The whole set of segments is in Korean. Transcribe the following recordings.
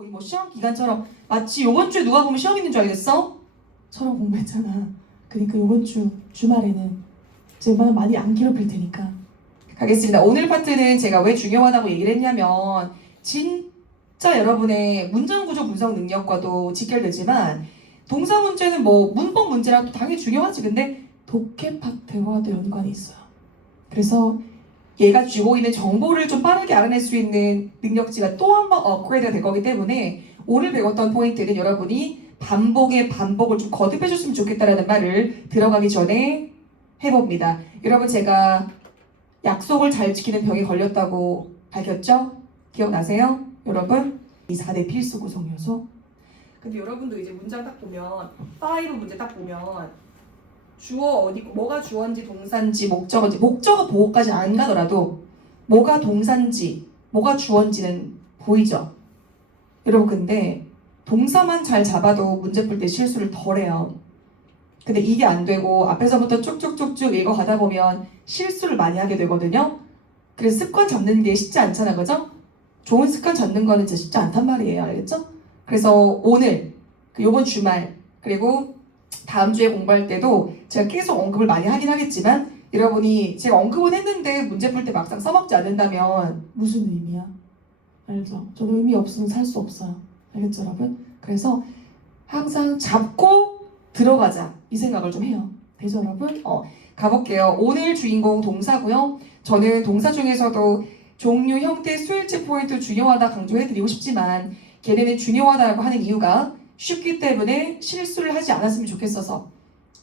거의 뭐 시험 기간처럼 마치 요번 주에 누가 보면 시험 있는 줄 알겠어? 처럼 공부했잖아. 그러니까 이번 주 주말에는 제가 많이 안 괴롭힐 테니까. 가겠습니다. 오늘 파트는 제가 왜 중요하다고 얘기를 했냐면 진짜 여러분의 문장구조 분석 능력과도 직결되지만 동사 문제는 뭐 문법 문제랑 또 당연히 중요하지. 근데 독해 파트와도 연관이 있어요. 그래서 얘가 쥐고 있는 정보를 좀 빠르게 알아낼 수 있는 능력치가 또 한 번 업그레이드가 될 거기 때문에 오늘 배웠던 포인트는 여러분이 반복의 반복을 좀 거듭해줬으면 좋겠다라는 말을 들어가기 전에 해봅니다. 여러분 제가 약속을 잘 지키는 병에 걸렸다고 밝혔죠? 기억나세요? 여러분? 이 4대 필수 구성 요소. 근데 여러분도 이제 문장 딱 보면 5 문제 딱 보면 주어 어디 있고 뭐가 주어인지 동사인지 목적어인지 목적어 보호까지 안 가더라도 뭐가 동사인지 뭐가 주어인지는 보이죠? 여러분 근데 동사만 잘 잡아도 문제 풀 때 실수를 덜 해요. 근데 이게 안 되고 앞에서부터 쭉쭉쭉쭉 읽어가다 보면 실수를 많이 하게 되거든요. 그래서 습관 잡는 게 쉽지 않잖아, 그죠? 좋은 습관 잡는 거는 진짜 쉽지 않단 말이에요, 알겠죠? 그래서 오늘, 요번 주말, 그리고 다음 주에 공부할 때도 제가 계속 언급을 많이 하긴 하겠지만 여러분이 제가 언급은 했는데 문제 풀 때 막상 써먹지 않는다면 무슨 의미야? 알죠? 저도 의미 없으면 살 수 없어요. 알겠죠, 여러분? 그래서 항상 잡고 들어가자 이 생각을 좀 해요. 되죠, 여러분? 가볼게요. 오늘 주인공 동사고요. 저는 동사 중에서도 종류, 형태, 수일치 포인트 중요하다 강조해드리고 싶지만 걔네는 중요하다고 하는 이유가 쉽기 때문에 실수를 하지 않았으면 좋겠어서.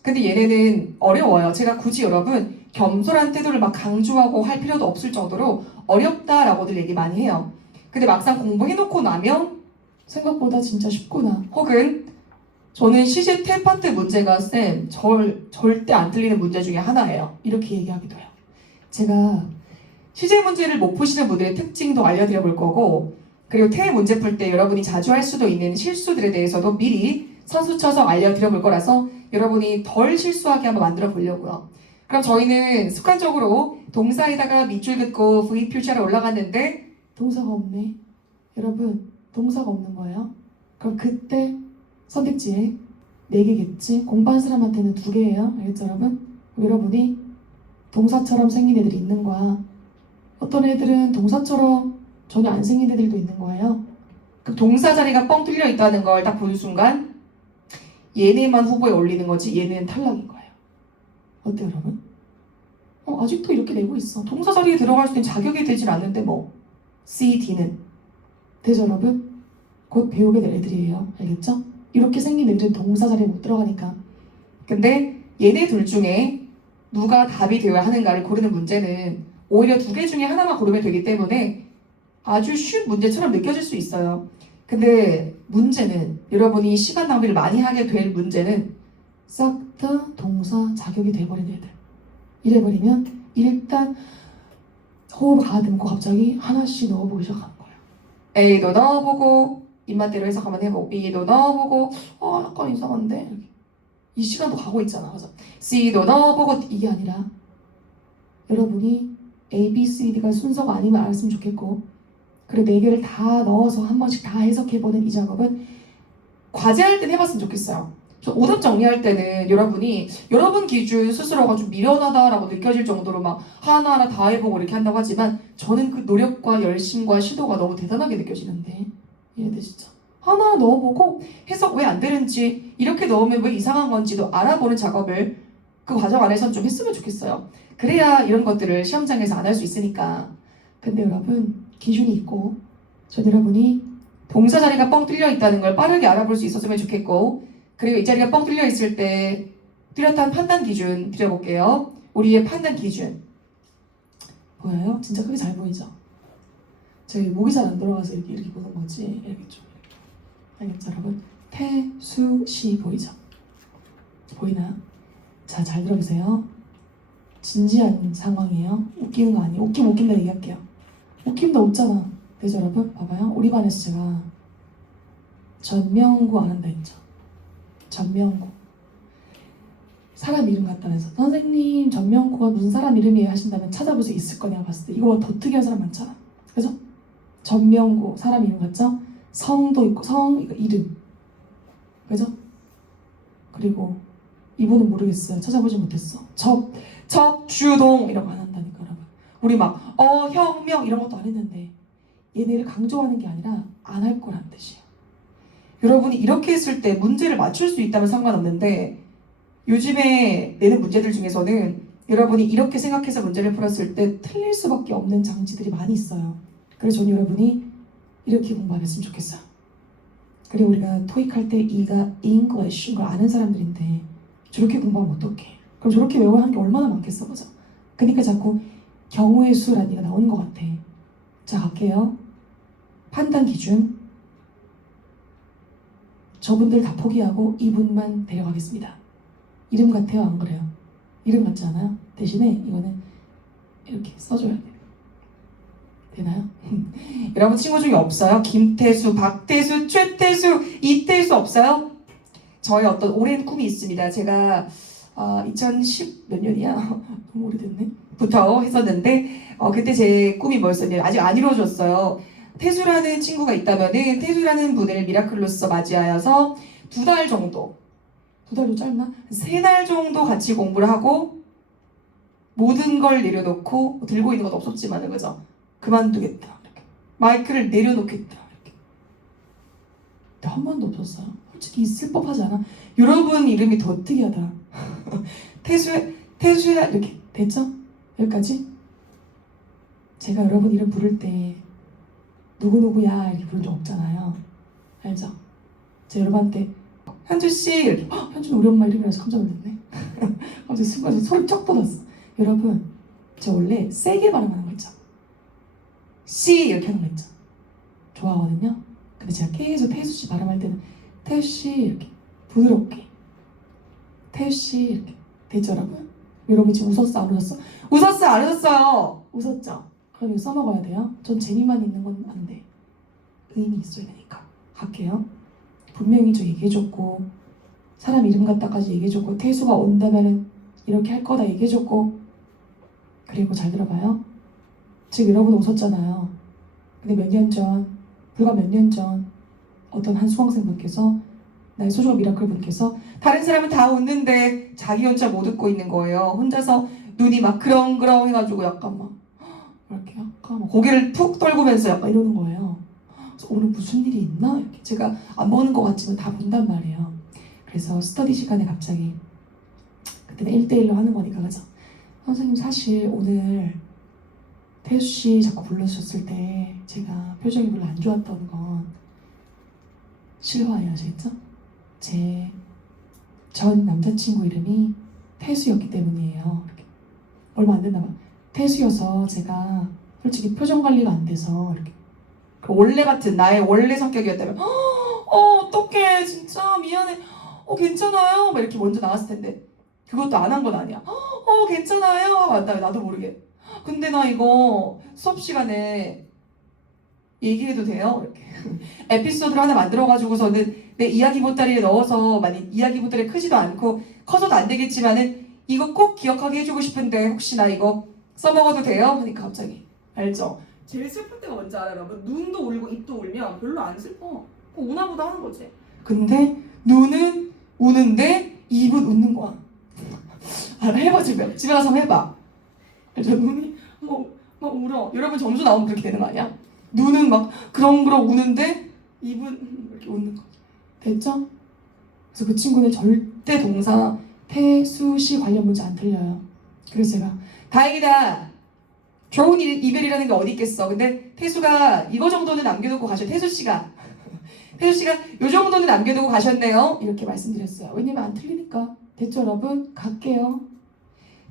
근데 얘네는 어려워요. 제가 굳이 여러분 겸손한 태도를 막 강조하고 할 필요도 없을 정도로 어렵다라고들 얘기 많이 해요. 근데 막상 공부해놓고 나면 생각보다 진짜 쉽구나. 혹은 저는 시제 태 파트 문제가 쌤 절대 안 틀리는 문제 중에 하나예요. 이렇게 얘기하기도 해요. 제가 시제 문제를 못 푸시는 분들의 특징도 알려드려 볼 거고 그리고 태 문제 풀 때 여러분이 자주 할 수도 있는 실수들에 대해서도 미리 선수 쳐서 알려드려 볼 거라서 여러분이 덜 실수하게 한번 만들어 보려고요. 그럼 저희는 습관적으로 동사에다가 밑줄 긋고 V 표시하러 올라갔는데 동사가 없네. 여러분, 동사가 없는 거예요. 그럼 그때 선택지에 4개겠지? 공부한 사람한테는 2개예요. 알겠죠, 여러분? 그럼 여러분이 동사처럼 생긴 애들이 있는 거야. 어떤 애들은 동사처럼 전혀 안 생긴 애들도 있는 거예요. 그 동사 자리가 뻥 뚫려 있다는 걸 딱 보는 순간 얘네만 후보에 올리는 거지 얘네는 탈락인 거예요. 어때요, 여러분? 아직도 이렇게 내고 있어. 동사 자리에 들어갈 수 있는 자격이 되질 않는데 뭐 C, D는 되죠, 여러분? 곧 배우게 될 애들이에요. 알겠죠? 이렇게 생긴 애들은 동사 자리에 못 들어가니까. 근데 얘네 둘 중에 누가 답이 되어야 하는가를 고르는 문제는 오히려 2개 중에 하나만 고르면 되기 때문에 아주 쉬운 문제처럼 느껴질 수 있어요. 근데 문제는 여러분이 시간 낭비를 많이 하게 될 문제는 싹 다 동사 자격이 돼버린 애들. 이래버리면 일단 호흡 가다듬고 갑자기 하나씩 넣어보기 시작하는 거예요. A도 넣어보고 입맛대로 해석 한번 해보고 B도 넣어보고 약간 이상한데 이 시간도 가고 있잖아. 그래서 C도 넣어보고 이게 아니라 여러분이 A, B, C, D가 순서가 아니면 알았으면 좋겠고 그리고 4개를 다 넣어서 한 번씩 다 해석해보는 이 작업은 과제할 땐 해봤으면 좋겠어요. 저 오답 정리할 때는 여러분이 여러분 기준 스스로가 좀 미련하다라고 느껴질 정도로 막 하나하나 다 해보고 이렇게 한다고 하지만 저는 그 노력과 열심과 시도가 너무 대단하게 느껴지는데 이해되시죠? 하나 넣어보고 해석 왜 안 되는지 이렇게 넣으면 왜 이상한 건지도 알아보는 작업을 그 과정 안에서 좀 했으면 좋겠어요. 그래야 이런 것들을 시험장에서 안 할 수 있으니까. 근데 여러분 기준이 있고 저 여러분이 동사 자리가 뻥 뚫려 있다는 걸 빠르게 알아볼 수 있었으면 좋겠고 그리고 이 자리가 뻥 뚫려 있을 때 뚜렷한 판단 기준 드려볼게요. 우리의 판단 기준 보여요? 진짜 크게 잘 보이죠? 저희 목이 잘 안 들어가서 이렇게 보는 거지 이렇게 좀 알겠죠 여러분? 태, 수, 시 보이죠? 보이나요? 자, 잘 들어보세요. 진지한 상황이에요. 웃기는 거 아니에요. 웃기면 웃긴다 얘기할게요. 웃기면 나 웃잖아. 되죠 여러분? 봐봐요. 우리 반에서 제가 전명구 안 한다 했죠. 전명구. 사람 이름 갖다면서 선생님 전명구가 무슨 사람 이름이에요 하신다면 찾아보세요. 있을 거냐 봤을 때 이거보다 더 특이한 사람 많잖아. 그죠? 전명구 사람 이름 같죠? 성도 있고 성 이거 이름 그죠? 그리고 이분은 모르겠어요. 찾아보지 못했어. 적주동 이런 거 안 한다니까 여러분. 우리 막 혁명 이런 것도 안 했는데 얘네를 강조하는 게 아니라 안 할 거란 뜻이에요. 여러분이 이렇게 했을 때 문제를 맞출 수 있다면 상관없는데 요즘에 내는 문제들 중에서는 여러분이 이렇게 생각해서 문제를 풀었을 때 틀릴 수밖에 없는 장치들이 많이 있어요. 그래서 저는 여러분이 이렇게 공부 안 했으면 좋겠어요. 그리고 우리가 토익 할 때 E가 English 걸 아는 사람들인데 저렇게 공부하면 어떡해. 그럼 저렇게 외워야 하는 게 얼마나 많겠어. 그죠? 그러니까 자꾸 경우의 수라는 얘기가 나오는 것 같아. 자 갈게요. 판단 기준 저분들 다 포기하고 이분만 데려가겠습니다. 이름 같아요? 안 그래요? 이름 같지 않아요? 대신에 이거는 이렇게 써줘야 돼요. 되나요? 여러분 친구 중에 없어요? 김태수, 박태수, 최태수, 이태수 없어요? 저의 어떤 오랜 꿈이 있습니다. 제가 2010 몇 년이야? 너무 오래됐네. 부터 했었는데 그때 제 꿈이 뭐였었냐면 아직 안 이루어졌어요. 태수라는 친구가 있다면은 태수라는 분을 미라클로서 맞이하여서 2달 정도, 2달도 짧나? 3달 정도 같이 공부를 하고 모든 걸 내려놓고 들고 있는 것도 없었지만은 그죠? 그만두겠다. 이렇게. 마이크를 내려놓겠다. 이렇게. 근데 한 번도 없었어요. 솔직히 있을 법하지 않아? 여러분 이름이 더 특이하다. 태수야 이렇게 됐죠? 여기까지? 제가 여러분 이름 부를 때 누구누구야 이렇게 부른 적 없잖아요. 알죠? 제가 여러분한테 현주씨 이렇게 현준 우리 엄마 이름이라서 깜짝 놀랐네. 갑자기 순간 소리 쩍 돋았어. 여러분 저 원래 세게 발음하는 거 있죠? 씨 이렇게 하는 거 있죠? 좋아하거든요. 근데 제가 계속 태수씨 발음할 때는 태수씨 이렇게 부드럽게 태수씨 이렇게 됐죠 여러분? 여러분 지금 웃었어 안 웃었어? 웃었어 안 웃었어요? 웃었죠? 그럼 이거 써먹어야 돼요. 전 재미만 있는 건 안 돼. 의미 있어야 되니까. 갈게요. 분명히 저 얘기해줬고 사람 이름 갖다까지 얘기해줬고 태수가 온다면은 이렇게 할 거다 얘기해줬고 그리고 잘 들어봐요. 지금 여러분 웃었잖아요. 근데 몇 년 전, 불과 몇 년 전 어떤 한 수강생분께서 나의 소중한 미라클 분께서 다른 사람은 다 웃는데 자기 혼자 못 웃고 있는 거예요. 혼자서 눈이 막 그렁그렁 해가지고 약간 막 이렇게 약간 막 고개를 푹 떨구면서 약간 막 이러는 거예요. 그래서 오늘 무슨 일이 있나? 이렇게 제가 안 보는 것 같지만 다 본단 말이에요. 그래서 스터디 시간에 갑자기 그때는 1대1로 하는 거니까 그죠? 선생님 사실 오늘 태수씨 자꾸 불러주셨을 때 제가 표정이 별로 안 좋았던 건 실화예요. 아시겠죠? 제 전 남자친구 이름이 태수였기 때문이에요. 이렇게. 얼마 안 됐나 봐. 태수여서 제가 솔직히 표정 관리가 안 돼서 이렇게 그 원래 같은 나의 원래 성격이었다면 어떡해 진짜 미안해 괜찮아요 막 이렇게 먼저 나왔을 텐데 그것도 안 한 건 아니야. 괜찮아요 하고 한 다음에 나도 모르게 근데 나 이거 수업 시간에 얘기해도 돼요? 이렇게 에피소드를 하나 만들어가지고서는 내 이야기 보따리에 넣어서 만약 이야기 보따리 크지도 않고 커서도 안 되겠지만은 이거 꼭 기억하게 해주고 싶은데 혹시 나 이거 써먹어도 돼요? 하니까 갑자기 알죠? 제일 슬플 때가 뭔지 알아요 여러분? 눈도 울고 입도 울면 별로 안 슬퍼 우나보다 하는 거지 근데 눈은 우는데 입은 웃는 거야. 알아 해봐 집에 가서 한번 해봐. 알죠? 눈이 막 울어. 여러분 점수 나오면 그렇게 되는 거 아니야? 눈은 막 그렁그렁 우는데 입은 이렇게 웃는 거. 됐죠? 그래서 그 친구는 절대 동사 태수시 관련 문제 안 틀려요. 그래서 제가 다행이다. 좋은 이별이라는 게 어디 있겠어. 근데 태수가 이거 정도는 남겨놓고 태수씨가 요 정도는 남겨두고 가셨네요. 이렇게 말씀드렸어요. 왜냐면 안 틀리니까. 됐죠 여러분? 갈게요.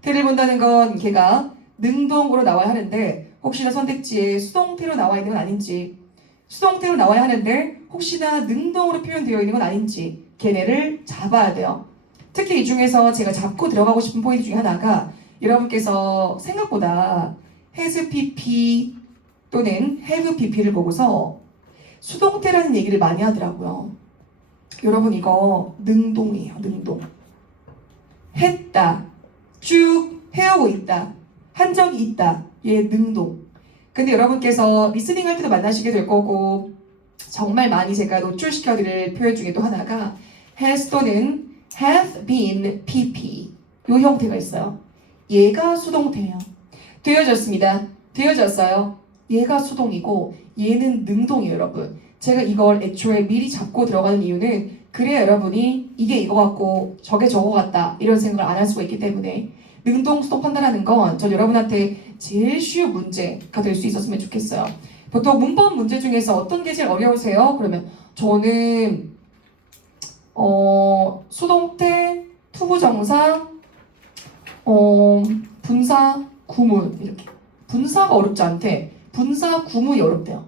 태를 본다는 건 걔가 능동으로 나와야 하는데 혹시나 선택지에 수동태로 나와 있는 건 아닌지 수동태로 나와야 하는데 혹시나 능동으로 표현되어 있는 건 아닌지 걔네를 잡아야 돼요. 특히 이 중에서 제가 잡고 들어가고 싶은 포인트 중에 하나가 여러분께서 생각보다 has pp 또는 have pp를 보고서 수동태라는 얘기를 많이 하더라고요. 여러분 이거 능동이에요. 능동. 했다. 쭉 해오고 있다. 한 적이 있다. 얘 능동. 근데 여러분께서 리스닝 할 때도 만나시게 될 거고 정말 많이 제가 노출시켜드릴 표현 중에 또 하나가 has 또는 have been PP 이 형태가 있어요. 얘가 수동태예요. 되어졌습니다. 되어졌어요. 얘가 수동이고 얘는 능동이에요, 여러분. 제가 이걸 애초에 미리 잡고 들어가는 이유는 그래야 여러분이 이게 이거 같고 저게 저거 같다 이런 생각을 안 할 수가 있기 때문에 능동, 수동 판단하는 건 전 여러분한테 제일 쉬운 문제가 될 수 있었으면 좋겠어요. 보통 문법 문제 중에서 어떤 게 제일 어려우세요? 그러면 저는 수동태, 투부정사, 분사, 구문 이렇게. 분사가 어렵지 않대. 분사, 구문이 어렵대요.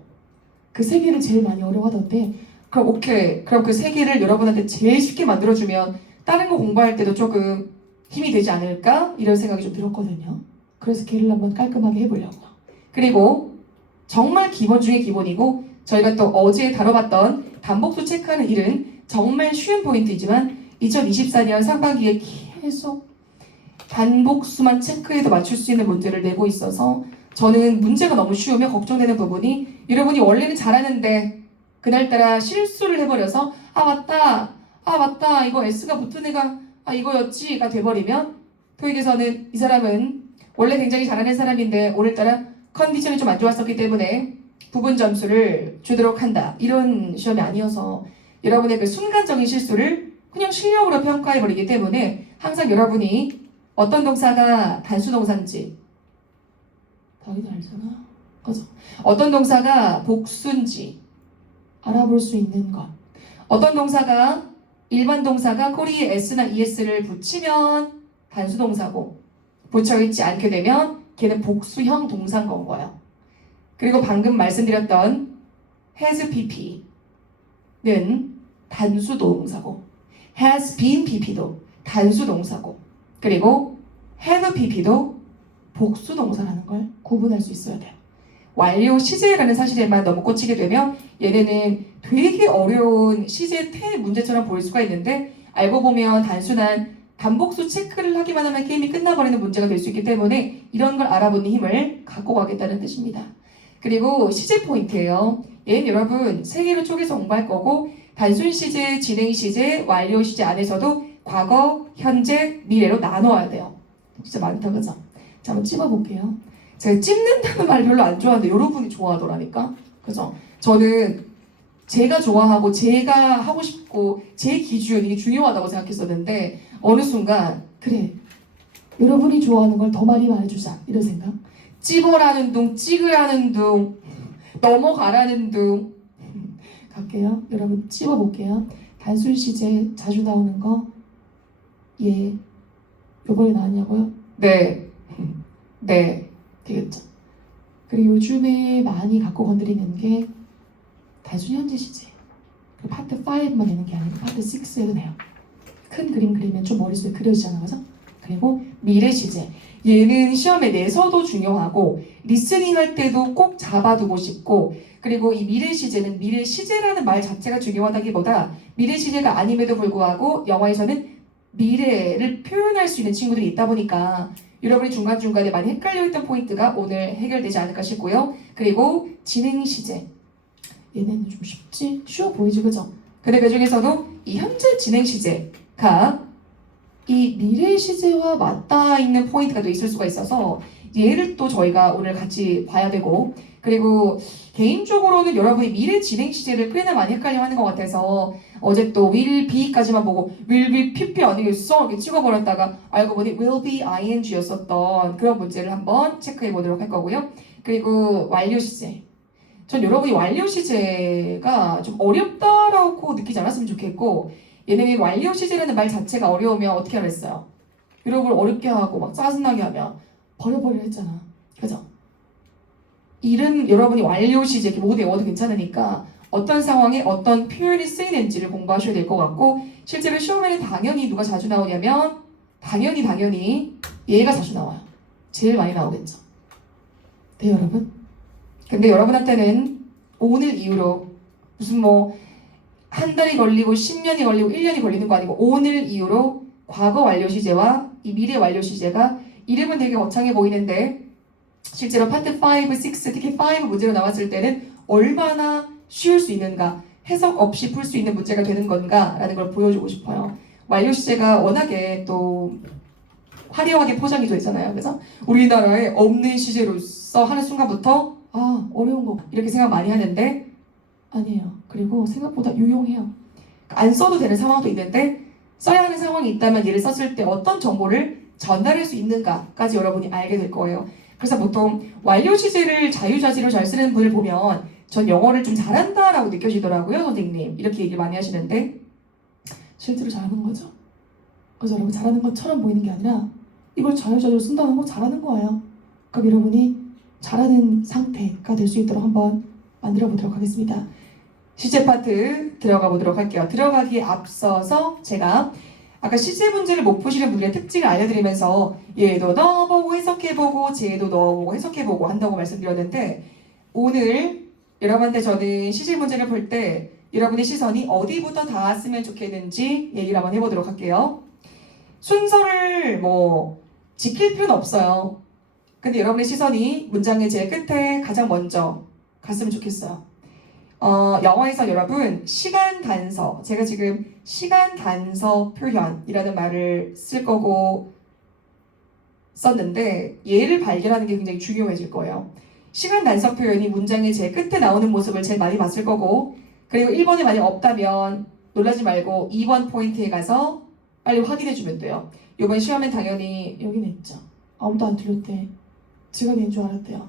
그 세 개를 제일 많이 어려워하던데 그럼 오케이. 그럼 그 세 개를 여러분한테 제일 쉽게 만들어주면 다른 거 공부할 때도 조금 힘이 되지 않을까? 이런 생각이 좀 들었거든요. 그래서 걔를 한번 깔끔하게 해보려고요. 그리고 정말 기본 중에 기본이고 저희가 또 어제 다뤄봤던 반복수 체크하는 일은 정말 쉬운 포인트이지만 2024년 상반기에 계속 반복수만 체크해도 맞출 수 있는 문제를 내고 있어서 저는 문제가 너무 쉬우면 걱정되는 부분이 여러분이 원래는 잘하는데 그날따라 실수를 해버려서 아 맞다 이거 S가 붙은 애가 이거였지가 돼버리면 토익에서는 이 사람은 원래 굉장히 잘하는 사람인데 오늘따라 컨디션이 좀 안 좋았었기 때문에 부분 점수를 주도록 한다 이런 시험이 아니어서 여러분의 그 순간적인 실수를 그냥 실력으로 평가해버리기 때문에 항상 여러분이 어떤 동사가 단수 동사인지 당연히 알잖아. 그죠? 어떤 동사가 복수인지 알아볼 수 있는 것. 어떤 동사가 일반 동사가 꼬리에 s나 es를 붙이면 단수 동사고 붙여있지 않게 되면 걔는 복수형 동사인 건 거예요. 그리고 방금 말씀드렸던 has pp는 단수 동사고 has been pp도 단수 동사고 그리고 have pp도 복수 동사라는 걸 구분할 수 있어야 돼요. 완료 시제라는 사실에만 너무 꽂히게 되면 얘네는 되게 어려운 시제 태 문제처럼 보일 수가 있는데 알고 보면 단순한 반복수 체크를 하기만 하면 게임이 끝나버리는 문제가 될 수 있기 때문에 이런 걸 알아보는 힘을 갖고 가겠다는 뜻입니다. 그리고 시제 포인트예요. 얘는 여러분 세 개로 쪼개서 공부할 거고 단순 시제, 진행 시제, 완료 시제 안에서도 과거, 현재, 미래로 나눠야 돼요. 진짜 많다 그죠? 자 한번 찝어볼게요. 제가 찝는다는 말 별로 안 좋아하는데 여러분이 좋아하더라니까. 그죠? 저는 제가 좋아하고 제가 하고 싶고 제 기준 이게 중요하다고 생각했었는데 어느 순간 그래 여러분이 좋아하는 걸 더 많이 말해주자 이런 생각. 찝어라는 둥, 찍으라는 둥, 넘어가라는 둥. 갈게요. 여러분 찝어볼게요. 단순 시제 자주 나오는 거 예. 요번에 나왔냐고요? 네. 네. 되겠죠. 그리고 요즘에 많이 갖고 건드리는 게 단순 현재 시제. 그리고 파트 5만 내는 게 아니고 파트 6에도 돼요. 큰 그림 그리면 좀 머릿속에 그려지잖아, 그죠? 그리고 미래 시제. 얘는 시험에 내서도 중요하고 리스닝 할 때도 꼭 잡아두고 싶고 그리고 이 미래 시제는 미래 시제라는 말 자체가 중요하다기보다 미래 시제가 아님에도 불구하고 영어에서는 미래를 표현할 수 있는 친구들이 있다 보니까 여러분이 중간중간에 많이 헷갈려있던 포인트가 오늘 해결되지 않을까 싶고요. 그리고 진행 시제. 얘네는 좀 쉽지? 쉬워 보이지, 그죠? 근데 그 중에서도 이 현재 진행 시제가 이 미래 시제와 맞닿아 있는 포인트가 또 있을 수가 있어서 얘를 또 저희가 오늘 같이 봐야 되고 그리고 개인적으로는 여러분이 미래 진행 시제를 꽤나 많이 헷갈려 하는 것 같아서 어제 또 will be까지만 보고 will be pp 아니겠어? 이렇게 찍어버렸다가 알고 보니 will be ing였었던 그런 문제를 한번 체크해 보도록 할 거고요. 그리고 완료 시제. 전 여러분이 완료 시제가 좀 어렵다라고 느끼지 않았으면 좋겠고 얘네는 완료 시제라는 말 자체가 어려우면 어떻게 하랬어요? 여러분을 어렵게 하고 막 짜증나게 하면 버려버려 했잖아. 그죠? 일은 여러분이 완료 시제 이렇게 모두 외워도 괜찮으니까 어떤 상황에 어떤 표현이 쓰이는지를 공부하셔야 될 것 같고 실제로 시험에는 당연히 누가 자주 나오냐면 당연히 얘가 자주 나와요. 제일 많이 나오겠죠. 네 여러분? 근데 여러분한테는 오늘 이후로 무슨 한 달이 걸리고 10년이 걸리고 1년이 걸리는 거 아니고 오늘 이후로 과거 완료 시제와 이 미래 완료 시제가 이름은 되게 거창해 보이는데 실제로 파트 5, 6, 특히 5 문제로 나왔을 때는 얼마나 쉬울 수 있는가, 해석 없이 풀 수 있는 문제가 되는 건가라는 걸 보여주고 싶어요. 완료 시제가 워낙에 또 화려하게 포장이 되어 있잖아요. 그래서 우리나라에 없는 시제로서 하는 순간부터 어려운 거 이렇게 생각 많이 하는데 아니에요. 그리고 생각보다 유용해요. 안 써도 되는 상황도 있는데 써야 하는 상황이 있다면 얘를 썼을 때 어떤 정보를 전달할 수 있는가까지 여러분이 알게 될 거예요. 그래서 보통 완료 시제를 자유자재로 잘 쓰는 분을 보면 전 영어를 좀 잘한다라고 느껴지더라고요, 선생님. 이렇게 얘기 많이 하시는데 실제로 잘하는 거죠. 그래서 여러분 잘하는 것처럼 보이는 게 아니라 이걸 자유자재로 쓴다는 거 잘하는 거예요. 그럼 여러분이 잘하는 상태가 될 수 있도록 한번 만들어 보도록 하겠습니다. 시제 파트 들어가 보도록 할게요. 들어가기에 앞서서 제가 아까 시제 문제를 못 푸시는 분들의 특징을 알려드리면서 얘도 넣어보고 해석해보고 쟤도 넣어보고 해석해보고 한다고 말씀드렸는데 오늘 여러분한테 저는 시제 문제를 볼 때 여러분의 시선이 어디부터 닿았으면 좋겠는지 얘기를 한번 해보도록 할게요. 순서를 지킬 필요는 없어요. 근데 여러분의 시선이 문장의 제일 끝에 가장 먼저 갔으면 좋겠어요. 영어에서 여러분 시간 단서, 제가 지금 시간 단서 표현이라는 말을 쓸 거고 썼는데 얘를 발견하는 게 굉장히 중요해질 거예요. 시간 단서 표현이 문장의 제일 끝에 나오는 모습을 제일 많이 봤을 거고 그리고 1번에 만약 없다면 놀라지 말고 2번 포인트에 가서 빨리 확인해 주면 돼요. 이번 시험엔 당연히 여기는 있죠. 아무도 안 틀렸대. 지가 낸 줄 알았대요.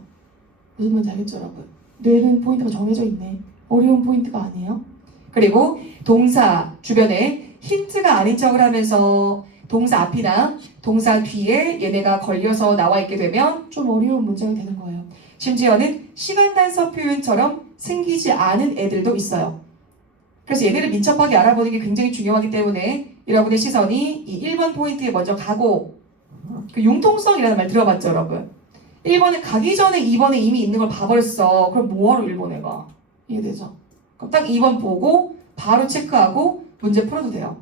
무슨 말인지 알겠죠, 여러분? 뇌는 포인트가 정해져 있네. 어려운 포인트가 아니에요. 그리고 동사 주변에 힌트가 아닌 척을 하면서 동사 앞이나 동사 뒤에 얘네가 걸려서 나와 있게 되면 좀 어려운 문제가 되는 거예요. 심지어는 시간 단서 표현처럼 생기지 않은 애들도 있어요. 그래서 얘네를 민첩하게 알아보는 게 굉장히 중요하기 때문에 여러분의 시선이 이 1번 포인트에 먼저 가고 그 융통성이라는 말 들어봤죠, 여러분? 1번에 가기 전에 2번에 이미 있는 걸 봐버렸어. 그럼 뭐하러 1번에 가? 이해되죠? 그럼 딱 2번 보고 바로 체크하고 문제 풀어도 돼요.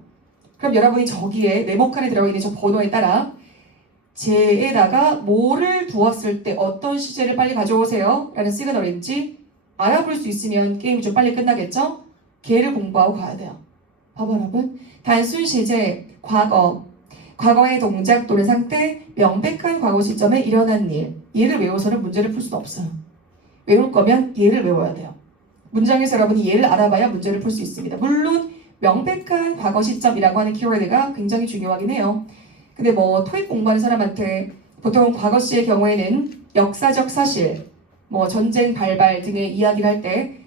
그럼 여러분이 저기에 네모칸에 들어있는 저 번호에 따라 제에다가 뭐를 두었을 때 어떤 시제를 빨리 가져오세요 라는 시그널인지 알아볼 수 있으면 게임이 좀 빨리 끝나겠죠? 걔를 공부하고 가야 돼요. 봐봐 여러분, 단순 시제, 과거의 동작 또는 상태, 명백한 과거 시점에 일어난 일, 얘를 외워서는 문제를 풀 수는 없어요. 외울 거면 얘를 외워야 돼요. 문장에서 여러분이 얘를 알아봐야 문제를 풀 수 있습니다. 물론 명백한 과거 시점이라고 하는 키워드가 굉장히 중요하긴 해요. 근데 토익 공부하는 사람한테 보통 과거 시의 경우에는 역사적 사실, 전쟁 발발 등의 이야기를 할 때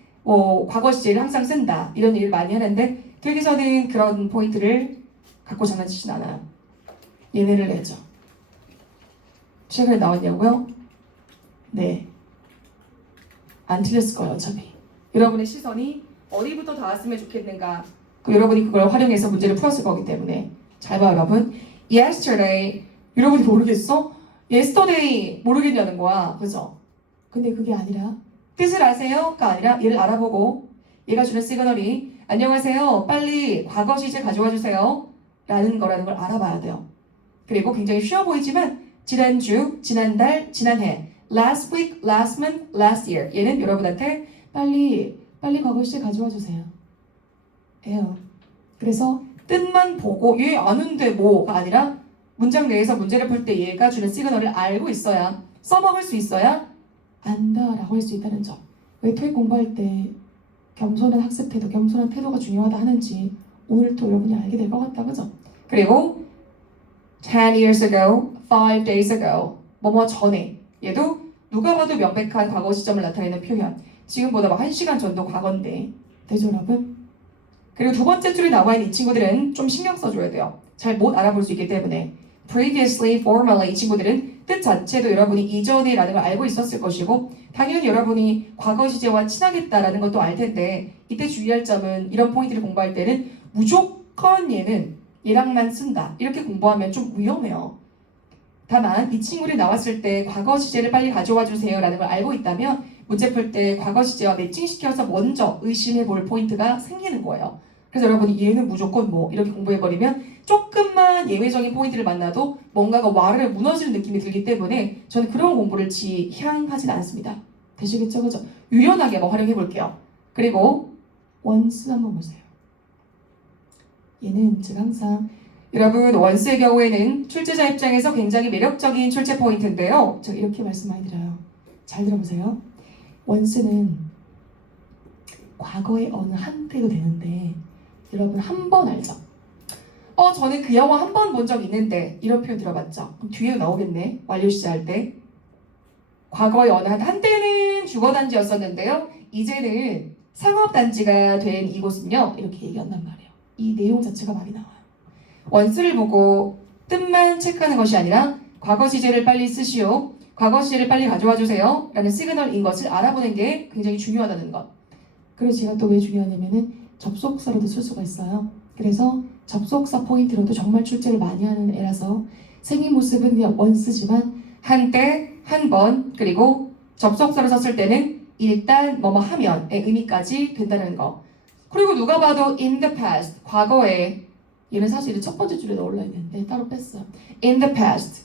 과거 시제를 항상 쓴다 이런 얘기를 많이 하는데 토익에서는 그런 포인트를 갖고 장난치진 않아요. 얘네를 내죠. 최근에 나왔냐고요? 네. 안 틀렸을 거예요, 어차피. 여러분의 시선이 어디부터 닿았으면 좋겠는가? 여러분이 그걸 활용해서 문제를 풀었을 거기 때문에 잘 봐요, 여러분. Yesterday, 여러분이 모르겠어? Yesterday 모르겠냐는 거야, 그죠? 근데 그게 아니라 뜻을 아세요?가 아니라 얘를 알아보고 얘가 주는 시그널이 안녕하세요, 빨리 과거 시제 가져와 주세요 라는 거라는 걸 알아봐야 돼요. 그리고 굉장히 쉬워 보이지만 지난주, 지난달, 지난해 last week, last month, last year 얘는 여러분한테 빨리 과거 시제 가져와 주세요 예요. 그래서 뜻만 보고 얘 아는데 뭐가 아니라 문장 내에서 문제를 풀 때 얘가 주는 시그널을 알고 있어야 써먹을 수 있어야 안다라고 할 수 있다는 점. 왜 토익 공부할 때 겸손한 학습 태도, 겸손한 태도가 중요하다 하는지 오늘 또 여러분이 알게 될 것 같다, 그죠? 그리고 10 years ago, 5 days ago 뭐뭐 전에 얘도 누가 봐도 명백한 과거 시점을 나타내는 표현. 지금보다 1시간 전도 과거인데 되죠, 여러분? 그리고 두 번째 줄에 나와 있는 이 친구들은 좀 신경 써줘야 돼요. 잘 못 알아볼 수 있기 때문에 previously, formerly 이 친구들은 뜻 자체도 여러분이 이전에 라는 걸 알고 있었을 것이고 당연히 여러분이 과거 시제와 친하겠다라는 것도 알 텐데 이때 주의할 점은 이런 포인트를 공부할 때는 무조건 얘랑만 쓴다 이렇게 공부하면 좀 위험해요. 다만 이 친구들이 나왔을 때 과거 시제를 빨리 가져와 주세요 라는 걸 알고 있다면 문제 풀 때 과거 시제와 매칭시켜서 먼저 의심해 볼 포인트가 생기는 거예요. 그래서 여러분이 얘는 무조건 이렇게 공부해버리면 조금만 예외적인 포인트를 만나도 뭔가가 와르르 무너지는 느낌이 들기 때문에 저는 그런 공부를 지향하진 않습니다. 되시겠죠? 그죠? 유연하게 한번 활용해 볼게요. 그리고 once 한번 보세요. 얘는 제가 항상 여러분 원스의 경우에는 출제자 입장에서 굉장히 매력적인 출제 포인트인데요. 제가 이렇게 말씀 많이 드려요. 잘 들어보세요. once는 과거의 어느 한때도 되는데 여러분 한 번 알죠? 저는 그 영화 한 번 본 적 있는데 이런 표현 들어봤죠? 그럼 뒤에 나오겠네. 완료시제 할 때. 과거의 어느 한때는 주거단지였었는데요. 이제는 상업단지가 된 이곳은요. 이렇게 얘기한단 말이에요. 이 내용 자체가 많이 나와요. 원스를 보고 뜻만 체크하는 것이 아니라 과거 시제를 빨리 쓰시오. 과거 시제를 빨리 가져와 주세요. 라는 시그널인 것을 알아보는 게 굉장히 중요하다는 것. 그리고 제가 또 왜 중요하냐면은 접속사로도 쓸 수가 있어요. 그래서 접속사 포인트로도 정말 출제를 많이 하는 애라서 생긴 모습은 그냥 원스지만 한때, 한 번, 그리고 접속사로 썼을 때는 일단 뭐뭐 하면의 의미까지 된다는 거. 그리고 누가 봐도 in the past, 과거에 얘는 사실 첫 번째 줄에 넣으려 했는데 따로 뺐어요. in the past.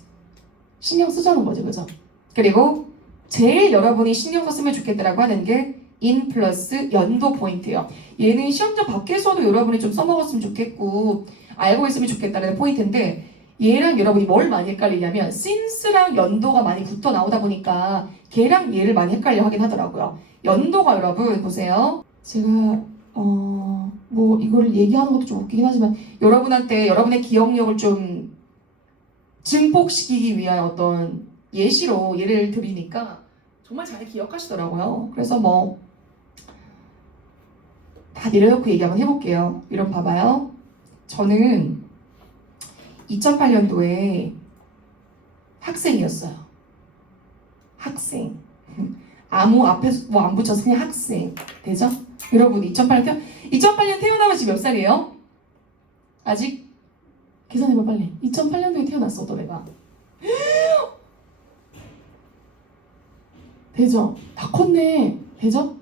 신경 쓰자는 거지, 그죠? 그리고 제일 여러분이 신경 썼으면 좋겠다라고 하는 게 in 플러스 연도 포인트예요. 얘는 시험장 밖에서도 여러분이 좀 써먹었으면 좋겠고 알고 있으면 좋겠다는 포인트인데 얘랑 여러분이 뭘 많이 헷갈리냐면 since랑 연도가 많이 붙어 나오다 보니까 걔랑 얘를 많이 헷갈려 하긴 하더라고요. 연도가 여러분 보세요. 제가 뭐 이거를 얘기하는 것도 좀 웃기긴 하지만 여러분한테 여러분의 기억력을 좀 증폭시키기 위한 어떤 예시로 예를 드리니까 정말 잘 기억하시더라고요. 그래서 뭐 다 내려놓고 얘기 한번 해볼게요. 이런 봐봐요. 저는 2008년도에 학생이었어요. 학생. 아무 앞에 뭐 안 붙여서 그냥 학생. 되죠? 여러분 2008년 태어나면 지금 몇 살이에요? 아직? 계산해봐 빨리. 2008년도에 태어났어 또 내가. 되죠? 다 컸네. 되죠?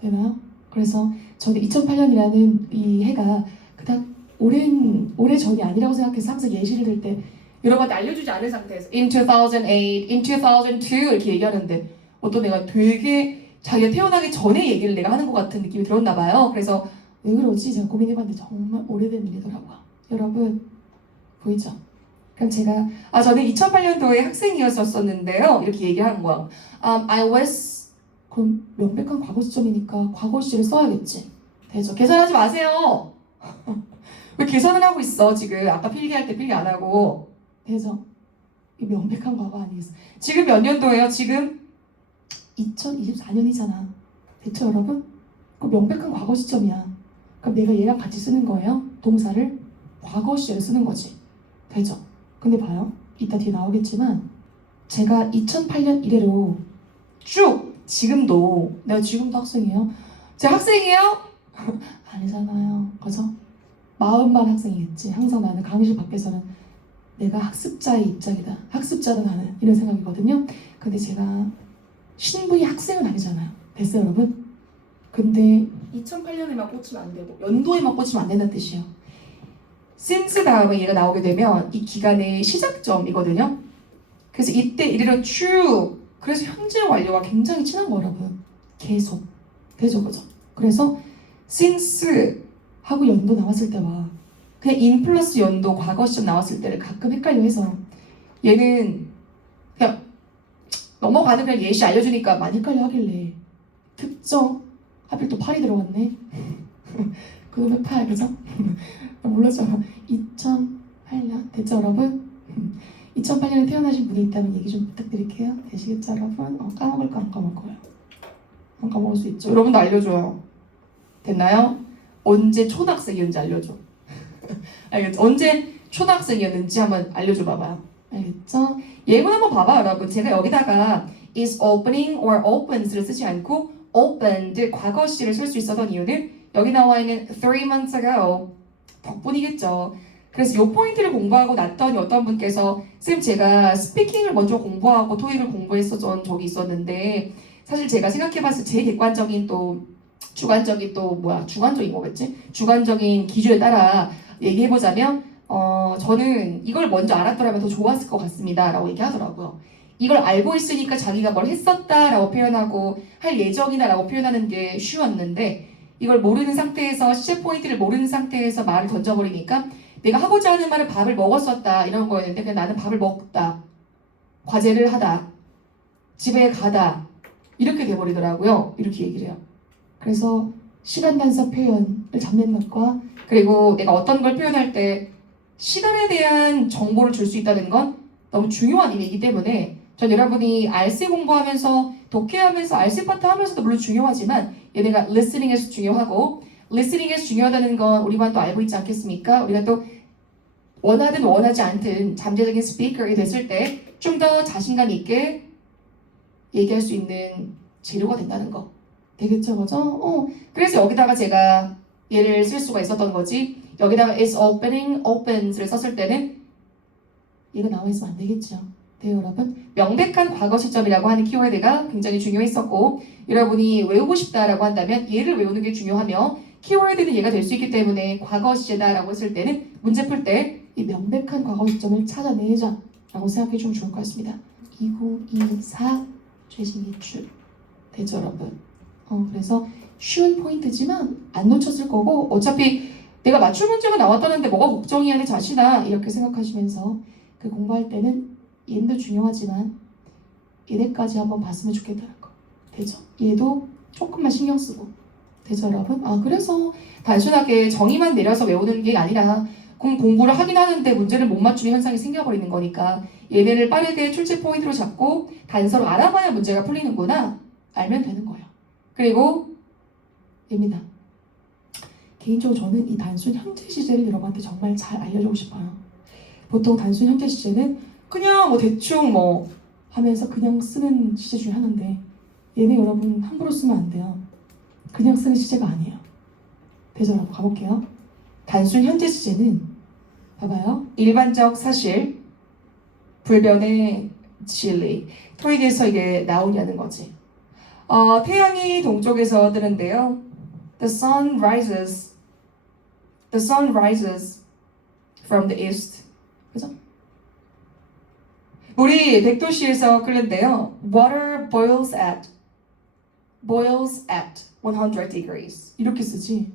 되나요? 그래서 저는 2008년이라는 이 해가 그닥 오래 전이 아니라고 생각해서 항상 예시를 들 때 여러분한테 알려주지 않은 상태에서 in 2008, in 2002 이렇게 얘기하는데 어떤 애가 되게 자기가 태어나기 전에 얘기를 내가 하는 것 같은 느낌이 들었나 봐요. 그래서 왜 그러지? 제가 고민해봤는데 정말 오래된 일이더라고요. 여러분 보이죠? 그럼 제가 저는 2008년도에 학생이었었는데요. 이렇게 얘기하는 거야. I was 그럼 명백한 과거 시점이니까 과거 시를 써야겠지. 되죠? 계산하지 마세요. 왜 계산을 하고 있어 지금? 아까 필기할 때 필기 안 하고. 되죠? 이 명백한 과거 아니겠어? 지금 몇 년도예요? 지금 2024년이잖아. 됐죠 여러분? 그 명백한 과거 시점이야. 그럼 내가 얘랑 같이 쓰는 거예요? 동사를 과거 시제를 쓰는 거지. 되죠? 근데 봐요. 이따 뒤에 나오겠지만 제가 2008년 이래로 쭉 지금도 내가 지금도 학생이에요? 제가 학생이에요? 아니잖아요. 그죠? 마음만 학생이겠지. 항상 나는 강의실 밖에서는 내가 학습자의 입장이다. 학습자다 나는. 이런 생각이거든요. 근데 제가 신분이 학생은 아니잖아요. 됐어요 여러분? 근데 2008년에만 꽂히면 안 되고 연도에만 꽂히면 안 된다는 뜻이에요. since 다음에 얘가 나오게 되면 이 기간의 시작점이거든요. 그래서 이때 이래로 쭉 그래서 현재 완료가 굉장히 친한 거 여러분. 계속 되죠 그죠? 그래서 since 하고 연도 나왔을 때와 그냥 in 플러스 연도 과거 시점 나왔을 때를 가끔 헷갈려 해서 얘는 그냥 넘어가는 그냥 예시 알려주니까 많이 헷갈려 하길래 특정 하필 또 8이 들어갔네. 그놈의 8 그죠? 몰랐잖아. 2008년 됐죠 여러분? 2008년에 태어나신 분이 있다면 얘기 좀 부탁드릴게요. 되시겠죠 여러분? 까먹을까 안 까먹어요. 안 까먹을 수 있죠. 여러분도 알려줘요. 됐나요? 언제 초등학생이었는지 알려줘. 알겠죠? 언제 초등학생이었는지 한번 알려줘 봐봐요. 알겠죠? 예문 한번 봐봐 여러분. 제가 여기다가 is opening or opens를 쓰지 않고 opened 과거 시를 쓸 수 있었던 이유는 여기 나와 있는 3 months ago 덕분이겠죠. 그래서 이 포인트를 공부하고 났더니 어떤 분께서 쌤 제가 스피킹을 먼저 공부하고 토익을 공부했었던 적이 있었는데 사실 제가 생각해봤을 때 제일 객관적인 또 주관적인 주관적인 거겠지? 주관적인 기준에 따라 얘기해보자면 저는 이걸 먼저 알았더라면 더 좋았을 것 같습니다 라고 얘기하더라고요. 이걸 알고 있으니까 자기가 뭘 했었다라고 표현하고 할 예정이다라고 표현하는 게 쉬웠는데 이걸 모르는 상태에서 시제 포인트를 모르는 상태에서 말을 던져버리니까 내가 하고자 하는 말은 밥을 먹었었다 이런 거였는데 그냥 나는 밥을 먹다, 과제를 하다, 집에 가다 이렇게 돼버리더라고요. 이렇게 얘기를 해요. 그래서 시간 단서 표현을 잡는 것과 그리고 내가 어떤 걸 표현할 때 시간에 대한 정보를 줄 수 있다는 건 너무 중요한 일이기 때문에 전 여러분이 RC 공부하면서 독해하면서 RC 파트 하면서도 물론 중요하지만 얘네가 listening에서 중요하고 listening에서 중요하다는 건 우리만 또 알고 있지 않겠습니까? 우리가 또 원하든 원하지 않든 잠재적인 스피커가 됐을 때 좀 더 자신감 있게 얘기할 수 있는 재료가 된다는 거 되겠죠, 그죠? 그래서 여기다가 제가 얘를 쓸 수가 있었던 거지. 여기다가 is opening, opens를 썼을 때는 얘가 나와 있으면 안 되겠죠. 네, 여러분. 명백한 과거 시점이라고 하는 키워드가 굉장히 중요했었고 여러분이 외우고 싶다라고 한다면 얘를 외우는 게 중요하며 키워드는 얘가 될 수 있기 때문에 과거 시제다라고 했을 때는 문제 풀 때 이 명백한 과거 시점을 찾아내자 라고 생각해 주면 좋을 것 같습니다. 2024 최신 기출 되죠, 여러분? 그래서 쉬운 포인트지만 안 놓쳤을 거고 어차피 내가 맞출 문제가 나왔다는데 뭐가 걱정이야 내 자신아 이렇게 생각하시면서 그 공부할 때는 얘도 중요하지만 얘네까지 한번 봤으면 좋겠다는 거 되죠? 얘도 조금만 신경 쓰고 되죠, 여러분? 그래서 단순하게 정의만 내려서 외우는 게 아니라 공부를 하긴 하는데 문제를 못 맞추는 현상이 생겨버리는 거니까 얘네를 빠르게 출제 포인트로 잡고 단서로 알아봐야 문제가 풀리는구나 알면 되는 거예요. 그리고 얘입니다. 개인적으로 저는 이 단순 현재 시제를 여러분한테 정말 잘 알려주고 싶어요. 보통 단순 현재 시제는 그냥 뭐 대충 뭐 하면서 그냥 쓰는 시제 중에 하나인데 얘는 여러분 함부로 쓰면 안 돼요. 그냥 쓰는 시제가 아니에요. 대전 한번 가볼게요. 단순 현재 시제는 봐봐요. 일반적 사실, 불변의 진리. 토익에서 이게 나오냐는 거지. 태양이 동쪽에서 뜨는데요. The sun rises from the east. 그죠? 물이 100도씨에서 끓는데요. Water boils at 100 degrees. 이렇게 쓰지.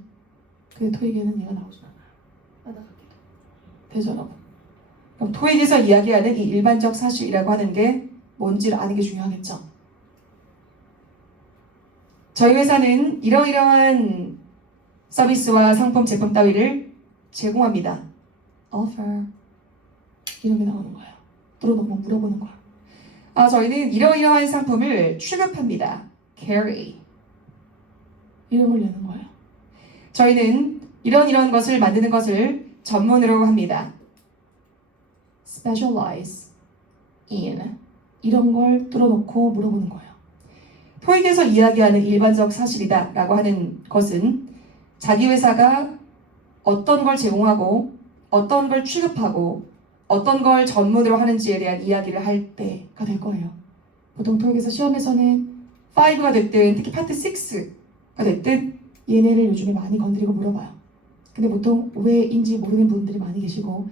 근데 토익에는 얘가 나오지 않아요. 되죠, 여러분? 그럼 토익에서 이야기하는 이 일반적 사실이라고 하는 게 뭔지를 아는 게 중요하겠죠. 저희 회사는 이러이러한 서비스와 상품, 제품 따위를 제공합니다. offer 이런 게 나오는 거예요. 들어놓고 물어보는 거야. 저희는 이러이러한 상품을 취급합니다. carry 이름을 내는 거예요. 저희는 이런 것을 만드는 것을 전문으로 합니다. specialize in 이런 걸 뚫어놓고 물어보는 거예요. 토익에서 이야기하는 일반적 사실이다 라고 하는 것은 자기 회사가 어떤 걸 제공하고 어떤 걸 취급하고 어떤 걸 전문으로 하는지에 대한 이야기를 할 때가 될 거예요. 보통 토익에서 시험에서는 5가 됐든 특히 파트 6가 됐든 얘네를 요즘에 많이 건드리고 물어봐요. 근데 보통 왜인지 모르는 분들이 많이 계시고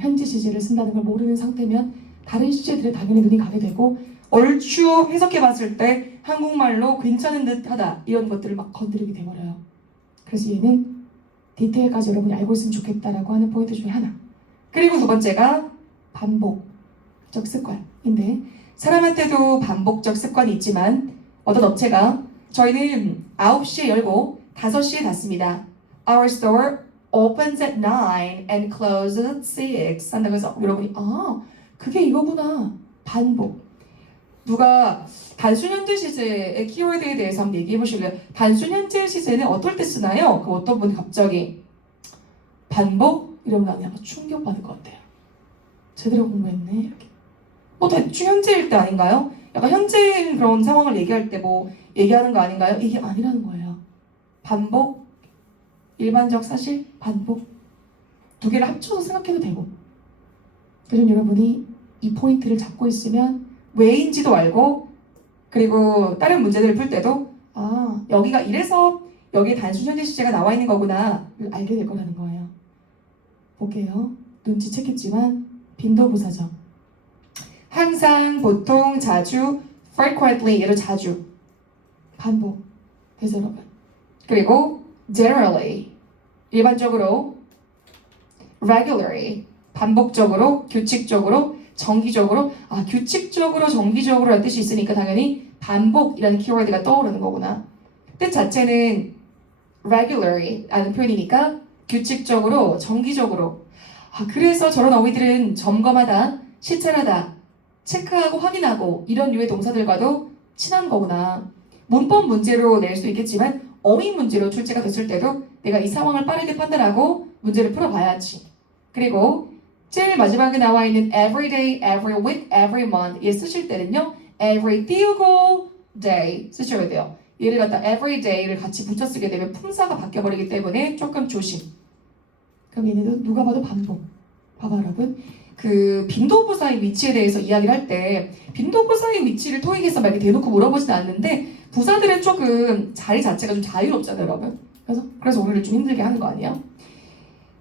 현재 시제를 쓴다는 걸 모르는 상태면 다른 시제들에 당연히 눈이 가게 되고 얼추 해석해 봤을 때 한국말로 괜찮은 듯 하다 이런 것들을 막 건드리게 돼버려요. 그래서 얘는 디테일까지 여러분이 알고 있으면 좋겠다라고 하는 포인트 중에 하나. 그리고 두 번째가 반복적 습관인데 사람한테도 반복적 습관이 있지만 어떤 업체가 저희는 9시에 열고 5시에 닫습니다. Our store opens at 9 and closes at 6 한다고 해서 여러분이 그게 이거구나. 반복. 누가 단순 현재 시제의 키워드에 대해서 한번 얘기해 보실래요? 단순 현재 시제는 어떨 때 쓰나요? 그 어떤 분이 갑자기 반복? 이러면 나는 약간 충격받을 것 같아요. 제대로 공부했네 이렇게. 대충 현재일 때 아닌가요? 약간 현재인 그런 상황을 얘기할 때 뭐 얘기하는 거 아닌가요? 이게 아니라는 거예요. 반복, 일반적 사실, 반복 두 개를 합쳐서 생각해도 되고 그래서 여러분이 이 포인트를 잡고 있으면 왜인지도 알고 그리고 다른 문제들을 풀 때도 여기가 이래서 여기에 단순 현재 시제가 나와 있는 거구나 알게 될 거라는 거예요. 볼게요. 눈치챘겠지만 빈도부사죠. 항상, 보통, 자주, frequently 얘로 자주. 반복. 되죠, 여러분? 그리고 generally 일반적으로, regularly 반복적으로, 규칙적으로, 정기적으로. 규칙적으로, 정기적으로 라는 뜻이 있으니까 당연히 반복이라는 키워드가 떠오르는 거구나. 뜻 자체는 regularly 라는 표현이니까 규칙적으로, 정기적으로. 그래서 저런 어휘들은 점검하다, 시찰하다, 체크하고 확인하고 이런 류의 동사들과도 친한 거구나. 문법 문제로 낼 수 있겠지만 어휘 문제로 출제가 됐을 때도 내가 이 상황을 빠르게 판단하고 문제를 풀어봐야지. 그리고 제일 마지막에 나와 있는 every day, every week, every month 얘 쓰실 때는요. every 띄우고 day 쓰셔야 돼요. 얘를 갖다 every day를 같이 붙여 쓰게 되면 품사가 바뀌어버리기 때문에 조금 조심. 그럼 얘네도 누가 봐도 반복. 봐봐, 여러분. 그 빈도부사의 위치에 대해서 이야기를 할 때 빈도부사의 위치를 토익에서 막 이렇게 대놓고 물어보진 않는데 부사들은 조금 자리 자체가 좀 자유롭잖아요, 여러분. 그래서 우리를 좀 힘들게 하는 거 아니야?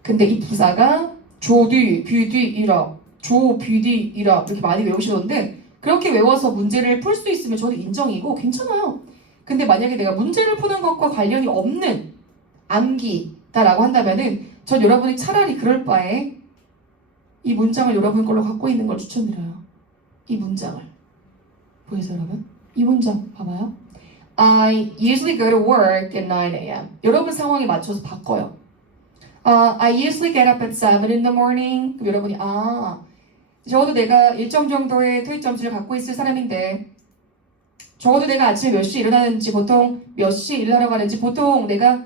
근데 이 부사가 조뒤, 뷰뒤, 이러, 조, 뷰뒤, 이러 이렇게 많이 외우시던데 그렇게 외워서 문제를 풀 수 있으면 저는 인정이고 괜찮아요. 근데 만약에 내가 문제를 푸는 것과 관련이 없는 암기다라고 한다면은 전 여러분이 차라리 그럴 바에 이 문장을 여러분 걸로 갖고 있는 걸 추천드려요. 이 문장을. 보이세요, 여러분? 이 문장 봐봐요. I usually go to work at 9 a.m. 여러분 상황에 맞춰서 바꿔요. I usually get up at 7 in the morning. 그럼 여러분이 적어도 내가 일정 정도의 토익 점수를 갖고 있을 사람인데 적어도 내가 아침에 몇 시에 일어나는지 보통 몇 시에 일을 하러 가는지 보통 내가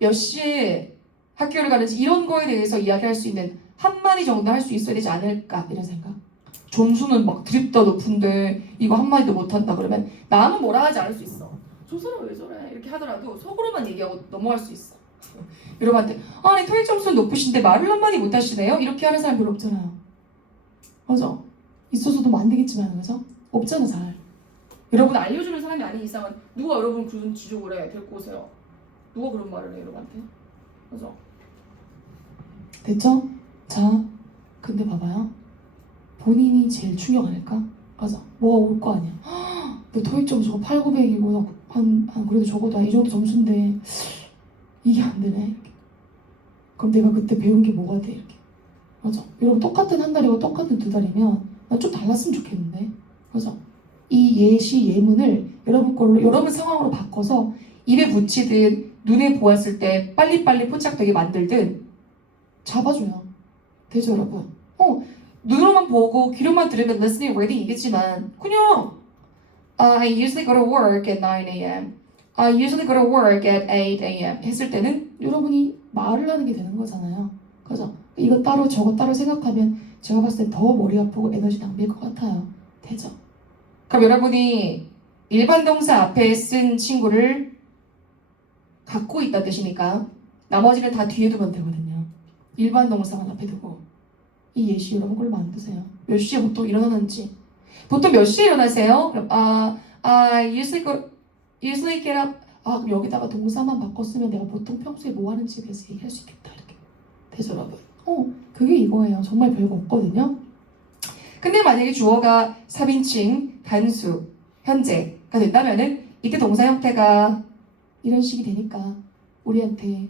몇 시에 학교를 가는지 이런 거에 대해서 이야기할 수 있는 한마디 정도 할 수 있어야 되지 않을까 이런 생각. 점수는 막 드립다 높은데 이거 한마디도 못한다 그러면 남은 뭐라 하지 않을 수 있어. 저 사람 왜 저래 이렇게 하더라도 속으로만 얘기하고 넘어갈 수 있어. 여러분한테 아니 토익 점수는 높으신데 말을 한마디 못하시네요? 이렇게 하는 사람 별로 없잖아요. 맞아. 있어서도 뭐 안 되겠지만 그죠? 없잖아 잘. 여러분 알려주는 사람이 아닌 이상은 누가 여러분 그런 지적을 해 데리고 오세요. 누가 그런 말을 해 여러분한테? 맞아. 됐죠? 자, 근데 봐봐요. 본인이 제일 충격 아닐까? 맞아. 뭐가 올 거 아니야. 내 토익 점수가 8, 900이고 한 그래도 적어도 이 정도 점수인데 이게 안 되네. 이렇게. 그럼 내가 그때 배운 게 뭐가 돼? 이렇게. 맞아. 여러분 똑같은 한 달이고 똑같은 두 달이면 난 좀 달랐으면 좋겠는데. 맞아. 이 예시 예문을 여러분 걸로 여러분 상황으로 바꿔서 입에 붙이든 눈에 보았을 때 빨리빨리 포착되게 만들든 잡아줘요. 되죠, 여러분? 눈으로만 보고 귀로만 들으면 listening, reading이겠지만 그냥 I usually go to work at 9 a.m. I usually go to work at 8 a.m. 했을 때는 여러분이 말을 하는 게 되는 거잖아요. 그죠? 이거 따로 저거 따로 생각하면 제가 봤을 때 더 머리 아프고 에너지 낭비일 것 같아요. 되죠? 그럼 여러분이 일반 동사 앞에 쓴 친구를 갖고 있다 뜻이니까 나머지는 다 뒤에 두면 되거든요. 일반 동사만 앞에 두고 이 예시 여러분 걸로 만드세요. 몇 시에 보통 일어나는지. 보통 몇 시에 일어나세요? 그럼 I usually get up. 그럼 여기다가 동사만 바꿨으면 내가 보통 평소에 뭐 하는지에 대해서 얘기할 수 있겠다. 이렇게. 되죠, 여러분? 그게 이거예요. 정말 별거 없거든요. 근데 만약에 주어가 3인칭, 단수, 현재가 된다면은 이때 동사 형태가 이런 식이 되니까 우리한테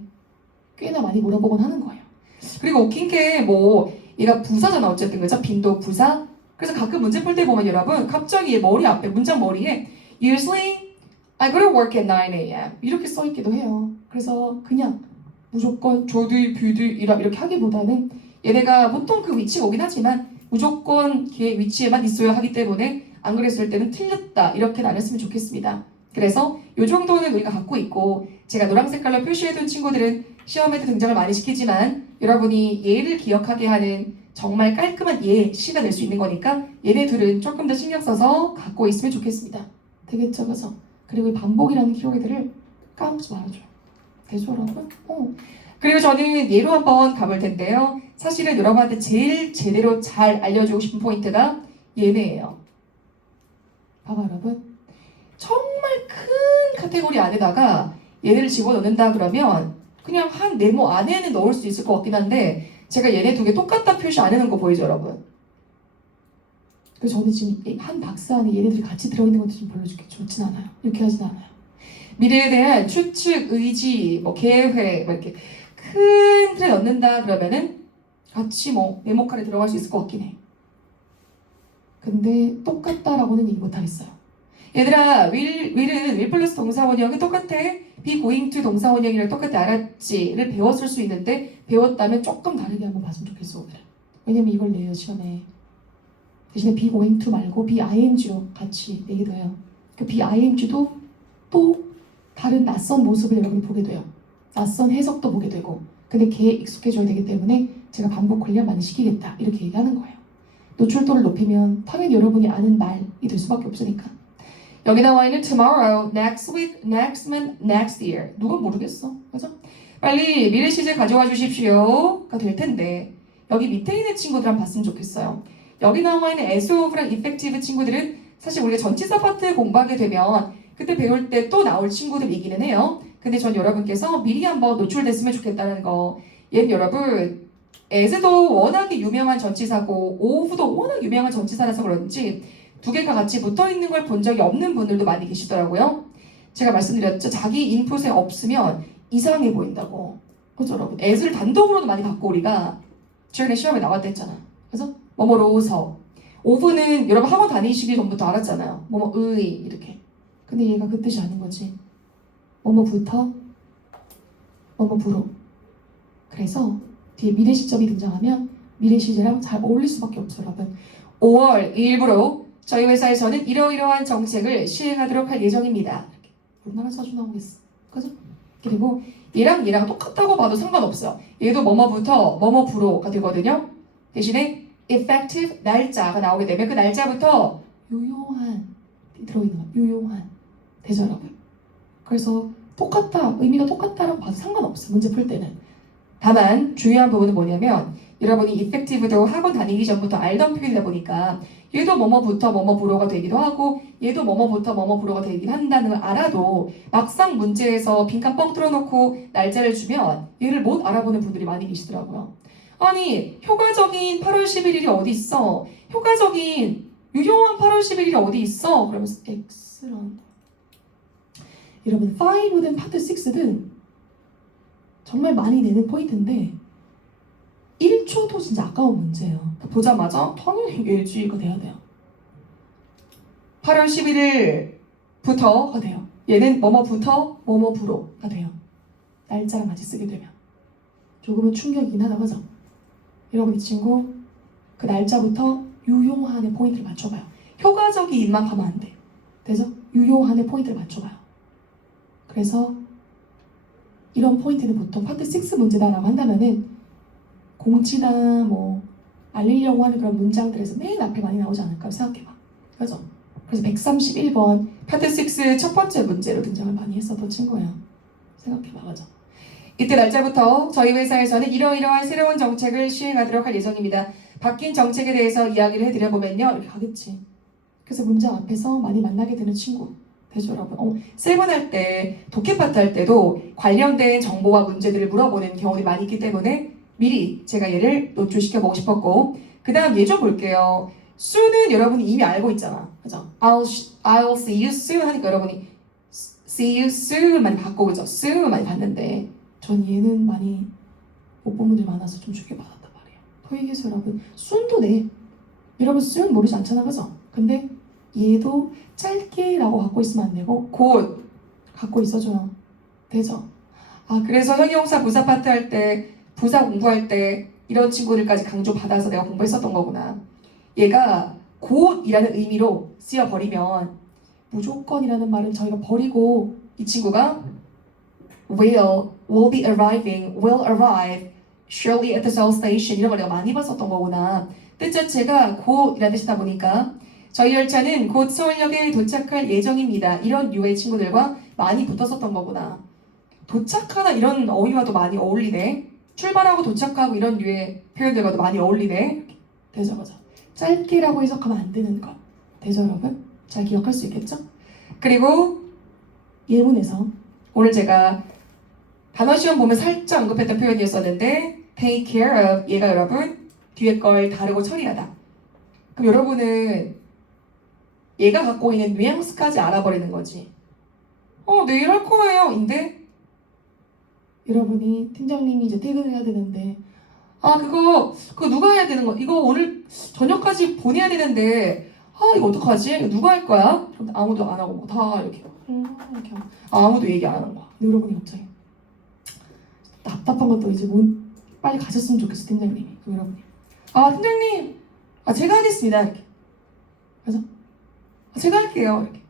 꽤나 많이 물어보곤 하는 거예요. 그리고 웃긴 게 얘가 부사잖아 어쨌든 그죠? 빈도 부사. 그래서 가끔 문제 풀 때 보면 여러분 갑자기 얘 머리 앞에 문장 머리에 Usually I go to work at 9 a.m. 이렇게 써 있기도 해요. 그래서 그냥 무조건 조드, 뷰드 이렇게 하기보다는 얘네가 보통 그 위치가 오긴 하지만 무조건 걔 위치에만 있어야 하기 때문에 안 그랬을 때는 틀렸다 이렇게 나눴으면 좋겠습니다. 그래서 이 정도는 우리가 갖고 있고 제가 노란 색깔로 표시해둔 친구들은 시험에도 등장을 많이 시키지만 여러분이 얘를 기억하게 하는 정말 깔끔한 예시가 될 수 있는 거니까 얘네 둘은 조금 더 신경 써서 갖고 있으면 좋겠습니다. 되겠죠, 그죠? 그리고 이 반복이라는 키워드를 까먹지 말아줘요. 되죠, 여러분? 그리고 저는 예로 한번 가볼 텐데요. 사실은 여러분한테 제일 제대로 잘 알려주고 싶은 포인트가 얘네예요. 봐봐, 여러분. 정말 큰 카테고리 안에다가 얘네를 집어넣는다 그러면 그냥 한 네모 안에는 넣을 수 있을 것 같긴 한데 제가 얘네 두 개 똑같다 표시 안 해놓은 거 보이죠, 여러분? 그래서 저는 지금 한 박스 안에 얘네들이 같이 들어있는 것도 좀 별로 좋진 않아요. 이렇게 하진 않아요. 미래에 대한 추측, 의지, 뭐 계획, 뭐 이렇게 큰 틀에 넣는다 그러면은 같이 뭐 네모칸에 들어갈 수 있을 것 같긴 해. 근데 똑같다라고는 얘기 못하겠어요. 얘들아, will 플러스 동사원형은 똑같아. be going to 동사원형이랑 똑같아. 알았지?를 배웠을 수 있는데 배웠다면 조금 다르게 한번 봤으면 좋겠어 오늘은. 왜냐면 이걸 내요 시험에. 대신에 be going to 말고 be ing로 같이 내기도 해요. 그 be ing도 또 다른 낯선 모습을 여러분이 보게 돼요. 낯선 해석도 보게 되고. 근데 걔에 익숙해져야 되기 때문에 제가 반복 훈련 많이 시키겠다 이렇게 얘기하는 거예요. 노출도를 높이면 당연히 여러분이 아는 말이 될 수밖에 없으니까. 여기 나와 있는 tomorrow, next week, next month, next year. 누군 모르겠어. 그죠? 빨리 미래 시제 가져와 주십시오가 될 텐데 여기 밑에 있는 친구들 한번 봤으면 좋겠어요. 여기 나와 있는 as of랑 effective 친구들은 사실 우리가 전치사 파트 공부하게 되면 그때 배울 때 또 나올 친구들이기는 해요. 근데 전 여러분께서 미리 한번 노출됐으면 좋겠다는 거. 얘는 여러분 as도 워낙에 유명한 전치사고 of도 워낙 유명한 전치사라서 그런지 두 개가 같이 붙어 있는 걸 본 적이 없는 분들도 많이 계시더라고요. 제가 말씀드렸죠. 자기 인풋에 없으면 이상해 보인다고. 그죠 여러분? as를 단독으로도 많이 받고 우리가 최근에 시험에 나왔다 했잖아. 그래서 뭐뭐로서 of는 여러분 학원 다니시기 전부터 알았잖아요. 뭐뭐의 이렇게. 근데 얘가 그 뜻이 아닌 거지. 뭐뭐부터 뭐뭐부로. 그래서 뒤에 미래 시점이 등장하면 미래 시제랑 잘 어울릴 수밖에 없어요, 여러분. 5월 2일부로 저희 회사에서는 이러이러한 정책을 시행하도록 할 예정입니다. 얼마나 자주 나오겠어. 그죠? 그리고 얘랑 똑같다고 봐도 상관없어요. 얘도 뭐뭐부터 뭐뭐부로가 되거든요. 대신에 effective 날짜가 나오게 되면 그 날짜부터 유용한 들어있는 거. 유용한. 되죠, 여러분? 그래서 똑같다, 의미가 똑같다라고 봐도 상관없어. 문제 풀 때는. 다만 중요한 부분은 뭐냐면 여러분이 effective도 학원 다니기 전부터 알던 표현이다 보니까 얘도 뭐뭐부터 뭐뭐부로가 되기도 하고 얘도 뭐뭐부터 뭐뭐부로가 되긴 한다는 걸 알아도 막상 문제에서 빈칸 뻥 뚫어놓고 날짜를 주면 얘를 못 알아보는 분들이 많이 계시더라고요. 아니 효과적인 8월 11일이 어디 있어? 효과적인 유용한 8월 11일이 어디 있어? 그러면서 X런. 여러분 5든 파트 6든 정말 많이 내는 포인트인데 1초도 진짜 아까운 문제예요. 보자마자 당연히 얘지가 돼야 돼요. 8월 11일부터가 돼요. 얘는 뭐뭐부터 뭐뭐부로가 돼요. 날짜랑 같이 쓰게 되면 조금은 충격이긴 하다, 그죠? 여러분 이 친구 그 날짜부터 유용한의 포인트를 맞춰봐요. 효과적인만 가면 안 돼. 되죠? 유용한의 포인트를 맞춰봐요. 그래서 이런 포인트는 보통 파트 6 문제다라고 한다면은 공지나 뭐 알리려고 하는 그런 문장들에서 맨 앞에 많이 나오지 않을까 생각해봐. 그죠? 그래서 131번 파트 6 첫 번째 문제로 등장을 많이 했었던 친구예요. 생각해봐, 그죠? 이때 날짜부터 저희 회사에서는 이러이러한 새로운 정책을 시행하도록 할 예정입니다. 바뀐 정책에 대해서 이야기를 해드려보면요. 이렇게 하겠지. 그래서 문장 앞에서 많이 만나게 되는 친구. 되죠, 여러분? 세븐 할 때, 독해 파트 할 때도 관련된 정보와 문제들을 물어보는 경우들이 많이 있기 때문에 미리 제가 얘를 노출시켜보고 싶었고 그 다음 얘 좀 볼게요. soon은 여러분이 이미 알고 있잖아. 그죠? I'll see you soon 하니까 여러분이 see you soon 많이 봤고 그죠? soon 많이 봤는데 전 얘는 많이 못 본 분들이 많아서 좀 쉽게 받았단 말이에요. 토익에서 여러분 순도 내. 여러분 순 모르지 않잖아, 그죠? 근데 얘도 짧게라고 갖고 있으면 안 되고 곧 갖고 있어줘요. 되죠? 그래서 형용사 부사 파트 할 때 부사 공부할 때 이런 친구들까지 강조받아서 내가 공부했었던 거구나. 얘가 곧이라는 의미로 쓰여버리면 무조건이라는 말은 저희가 버리고 이 친구가 will be arriving, will arrive surely at the Seoul station 이런 걸 내가 많이 봤었던 거구나. 뜻 자체가 곧이라는 뜻이다 보니까 저희 열차는 곧 서울역에 도착할 예정입니다. 이런 유의 친구들과 많이 붙었었던 거구나. 도착하다 이런 어휘와도 많이 어울리네. 출발하고 도착하고 이런 유의 표현들과도 많이 어울리네. 되죠, 그죠? 짧게라고 해석하면 안 되는 것. 되죠, 여러분? 잘 기억할 수 있겠죠? 그리고 예문에서 오늘 제가 단어 시험 보면 살짝 언급했던 표현이었었는데 take care of 얘가 여러분 뒤에 걸 다루고 처리하다. 그럼 여러분은 얘가 갖고 있는 뉘앙스까지 알아버리는 거지. 내일 할 거예요. 인데 여러분이 팀장님이 이제 퇴근을 해야 되는데 그거 누가 해야 되는 거? 이거 오늘 저녁까지 보내야 되는데 이거 어떡하지? 이거 누가 할 거야? 그럼 아무도 안 하고 뭐 다 이렇게 이렇게 하고 아무도 얘기 안 하는 거야. 근데 여러분이 갑자기 답답한 것도 이제 빨리 가셨으면 좋겠어 팀장님이. 그럼 여러분이 팀장님 제가 하겠습니다. 이렇게 그래서 제가 할게요. 이렇게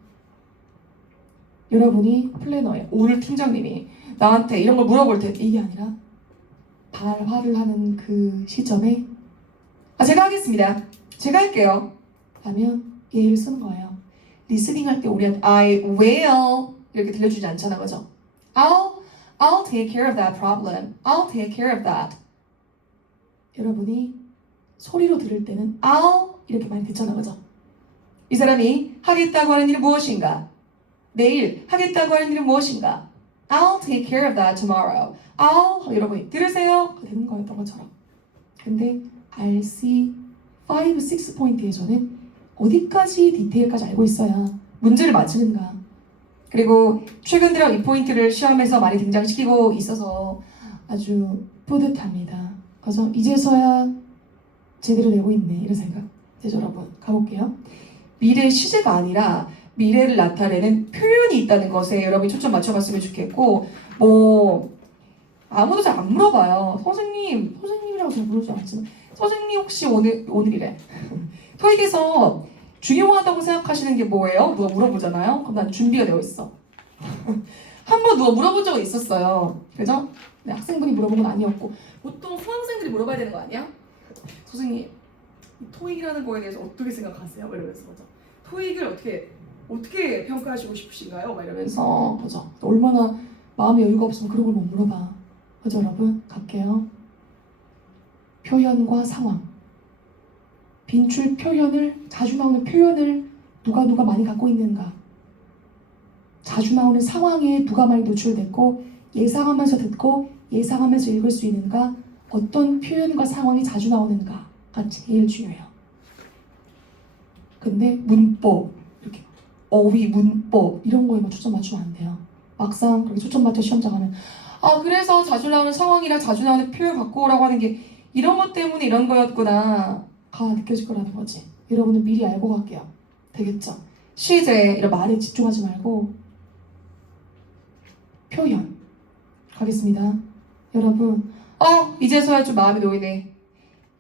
여러분이 플래너예요. 오늘 팀장님이 나한테 이런 걸 물어볼 때 이게 아니라 발화를 하는 그 시점에 제가 하겠습니다. 제가 할게요. 라면 예를 쓰는 거예요. 리스닝 할 때 우리한테 I will 이렇게 들려주지 않잖아, 그죠? I'll take care of that problem. I'll take care of that. 여러분이 소리로 들을 때는 I'll 이렇게 많이 듣잖아, 그죠? 이 사람이 하겠다고 하는 일은 무엇인가? 내일 하겠다고 하는 일은 무엇인가? I'll take care of that tomorrow. 여러분이 들으세요? 되는 거였던 것처럼. 근데 RC 5, 6포인트에서는 어디까지 디테일까지 알고 있어야 문제를 맞추는가. 그리고 최근 들어 이 포인트를 시험에서 많이 등장시키고 있어서 아주 뿌듯합니다. 그래서 이제서야 제대로 되고 있네 이런 생각. 되죠 여러분? 가볼게요. 미래 시제가 아니라 미래를 나타내는 표현이 있다는 것에 여러분이 초점 맞춰봤으면 좋겠고 아무도 잘 안 물어봐요. 선생님이라고 잘 부르지 않지만 선생님 혹시 오늘이래. 토익에서 중요하다고 생각하시는 게 뭐예요? 누가 물어보잖아요. 그럼 난 준비가 되어 있어. 한 번 누가 물어본 적은 있었어요. 그죠? 네, 학생분이 물어본 건 아니었고 보통 수험생들이 물어봐야 되는 거 아니야? 선생님 토익이라는 거에 대해서 어떻게 생각하세요? 이러면서 그죠? 토익을 어떻게 평가하시고 싶으신가요? 막 이러면서 그죠? 얼마나 마음에 여유가 없으면 그런 걸 못 물어봐. 그죠 여러분? 갈게요. 표현과 상황. 빈출 표현을 자주 나오는 표현을 누가 많이 갖고 있는가. 자주 나오는 상황에 누가 많이 노출됐고 예상하면서 듣고 예상하면서 읽을 수 있는가. 어떤 표현과 상황이 자주 나오는가가 제일 중요해요. 근데 문법 이렇게 어휘 문법 이런 거에만 초점 맞추면 안 돼요. 막상 그렇게 초점 맞춰 시험 장하면 그래서 자주 나오는 상황이랑 자주 나오는 표현 갖고 오라고 하는 게 이런 것 때문에 이런 거였구나 가 느껴질 거라는 거지. 여러분은 미리 알고 갈게요. 되겠죠? 시제 이런 말에 집중하지 말고 표현 가겠습니다. 여러분 이제서야 좀 마음이 놓이네.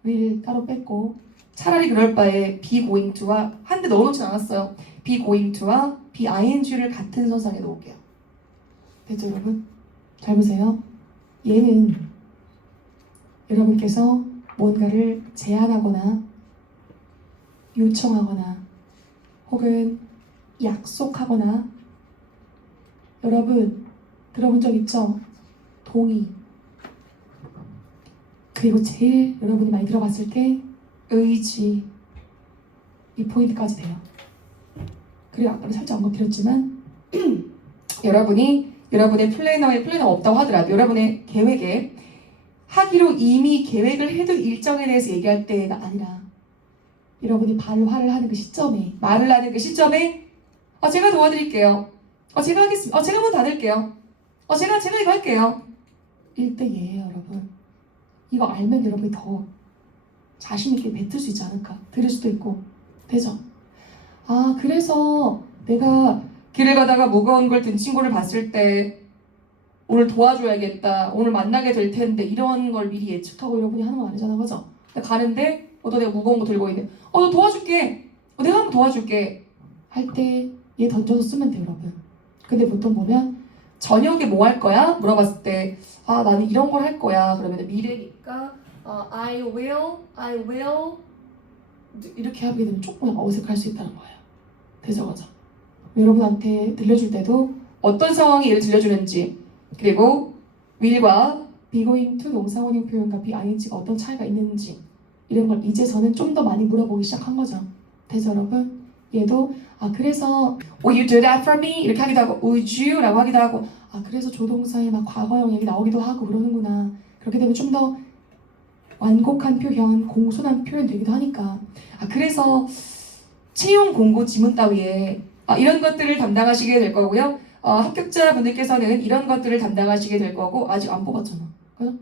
will 따로 뺐고 차라리 그럴 바에 be going to와 한 대 넣어놓진 않았어요. be going to와 be ing를 같은 선상에 놓을게요. 됐죠 여러분? 잘 보세요. 얘는 여러분께서 뭔가를 제안하거나 요청하거나 혹은 약속하거나 여러분 들어본 적 있죠? 동의. 그리고 제일 여러분이 많이 들어봤을 때 의지. 이 포인트까지 돼요. 그리고 아까 살짝 언급드렸지만 여러분의 플래너가 없다고 하더라도 여러분의 계획에 하기로 이미 계획을 해둔 일정에 대해서 얘기할 때가 아니라 여러분이 발화를 하는 그 시점에 말을 하는 그 시점에 제가 도와드릴게요. 제가 하겠습니다. 제가 문 닫을게요. 제가 이거 할게요. 1대1이에요 여러분. 이거 알면 여러분이 더 자신있게 뱉을 수 있지 않을까. 들을 수도 있고. 되죠? 그래서 내가 길을 가다가 무거운 걸 든 친구를 봤을 때 오늘 도와줘야겠다. 오늘 만나게 될 텐데 이런 걸 미리 예측하고 여러분이 하는 거 아니잖아. 그죠? 가는데 너 내가 무거운 거 들고 있네. 너 도와줄게. 내가 한번 도와줄게. 할 때 얘 던져서 쓰면 돼요 여러분. 근데 보통 보면 저녁에 뭐 할 거야? 물어봤을 때 나는 이런 걸 할 거야. 그러면 미래니까 I will 이렇게 하게 되면 조금 약간 어색할 수 있다는 거예요. 되죠? 그죠? 여러분한테 들려줄 때도 어떤 상황이 얘를 들려주는지 그리고 will과 be going to 동사원형 표현과 be ing가 어떤 차이가 있는지 이런 걸 이제서는 좀 더 많이 물어보기 시작한 거죠. 되죠 여러분? 얘도 그래서 Will you do that for me? 이렇게 하기도 하고 Would you? 라고 하기도 하고 그래서 조동사에 막 과거형 얘기 나오기도 하고 그러는구나. 그렇게 되면 좀 더 완곡한 표현, 공손한 표현 되기도 하니까. 그래서 채용 공고 지문 따위에 이런 것들을 담당하시게 될 거고요. 합격자분들께서는 이런 것들을 담당하시게 될 거고 아직 안 뽑았잖아. 그죠?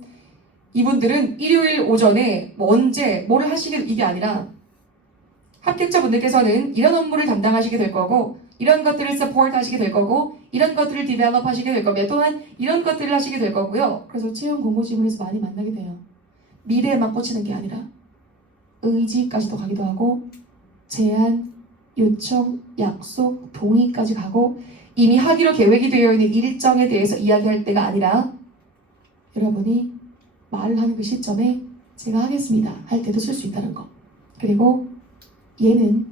이분들은 일요일 오전에 뭐 언제 뭐를 하시게 이게 아니라 합격자분들께서는 이런 업무를 담당하시게 될 거고 이런 것들을 support 하시게 될 거고 이런 것들을 develop 하시게 될 겁니다. 또한 이런 것들을 하시게 될 거고요. 그래서 채용 공고 지문에서 많이 만나게 돼요. 미래에만 꽂히는 게 아니라 의지까지도 가기도 하고 제안, 요청, 약속, 동의까지 가고 이미 하기로 계획이 되어 있는 일정에 대해서 이야기할 때가 아니라 여러분이 말을 하는 그 시점에 제가 하겠습니다 할 때도 쓸 수 있다는 거. 그리고 얘는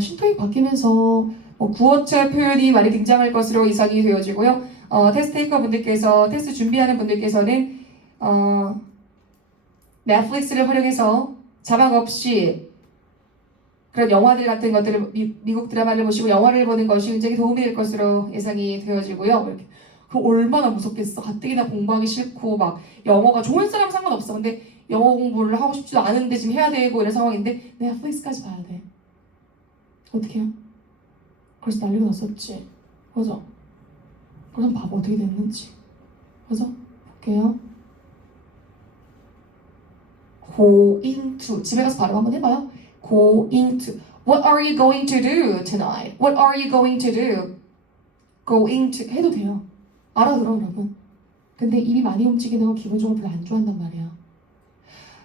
신통이 바뀌면서 구어체 표현이 많이 등장할 것으로 예상이 되어지고요. 테스트 테이커 분들께서 테스트 준비하는 분들께서는 넷플릭스를 활용해서 자막 없이 그런 영화들 같은 것들을 미국 드라마를 보시고 영화를 보는 것이 굉장히 도움이 될 것으로 예상이 되어지고요. 이렇게. 그 얼마나 무섭겠어. 가뜩이나 공부하기 싫고 막 영어가 좋은 사람 상관없어. 근데 영어 공부를 하고 싶지도 않은데 지금 해야 되고 이런 상황인데 넷플릭스까지 봐야 돼. 어떻게 해요? 그래서 난리가 났었지. 그죠? 그럼 봐봐 어떻게 됐는지. 그죠? 볼게요. Going to 집에 가서 발음 한번 해봐요. Going to What are you going to do tonight? What are you going to do? Going to 해도 돼요. 알아들어 여러분. 근데 입이 많이 움직이는 건 기본적으로 별로 안 좋아한단 말이에요.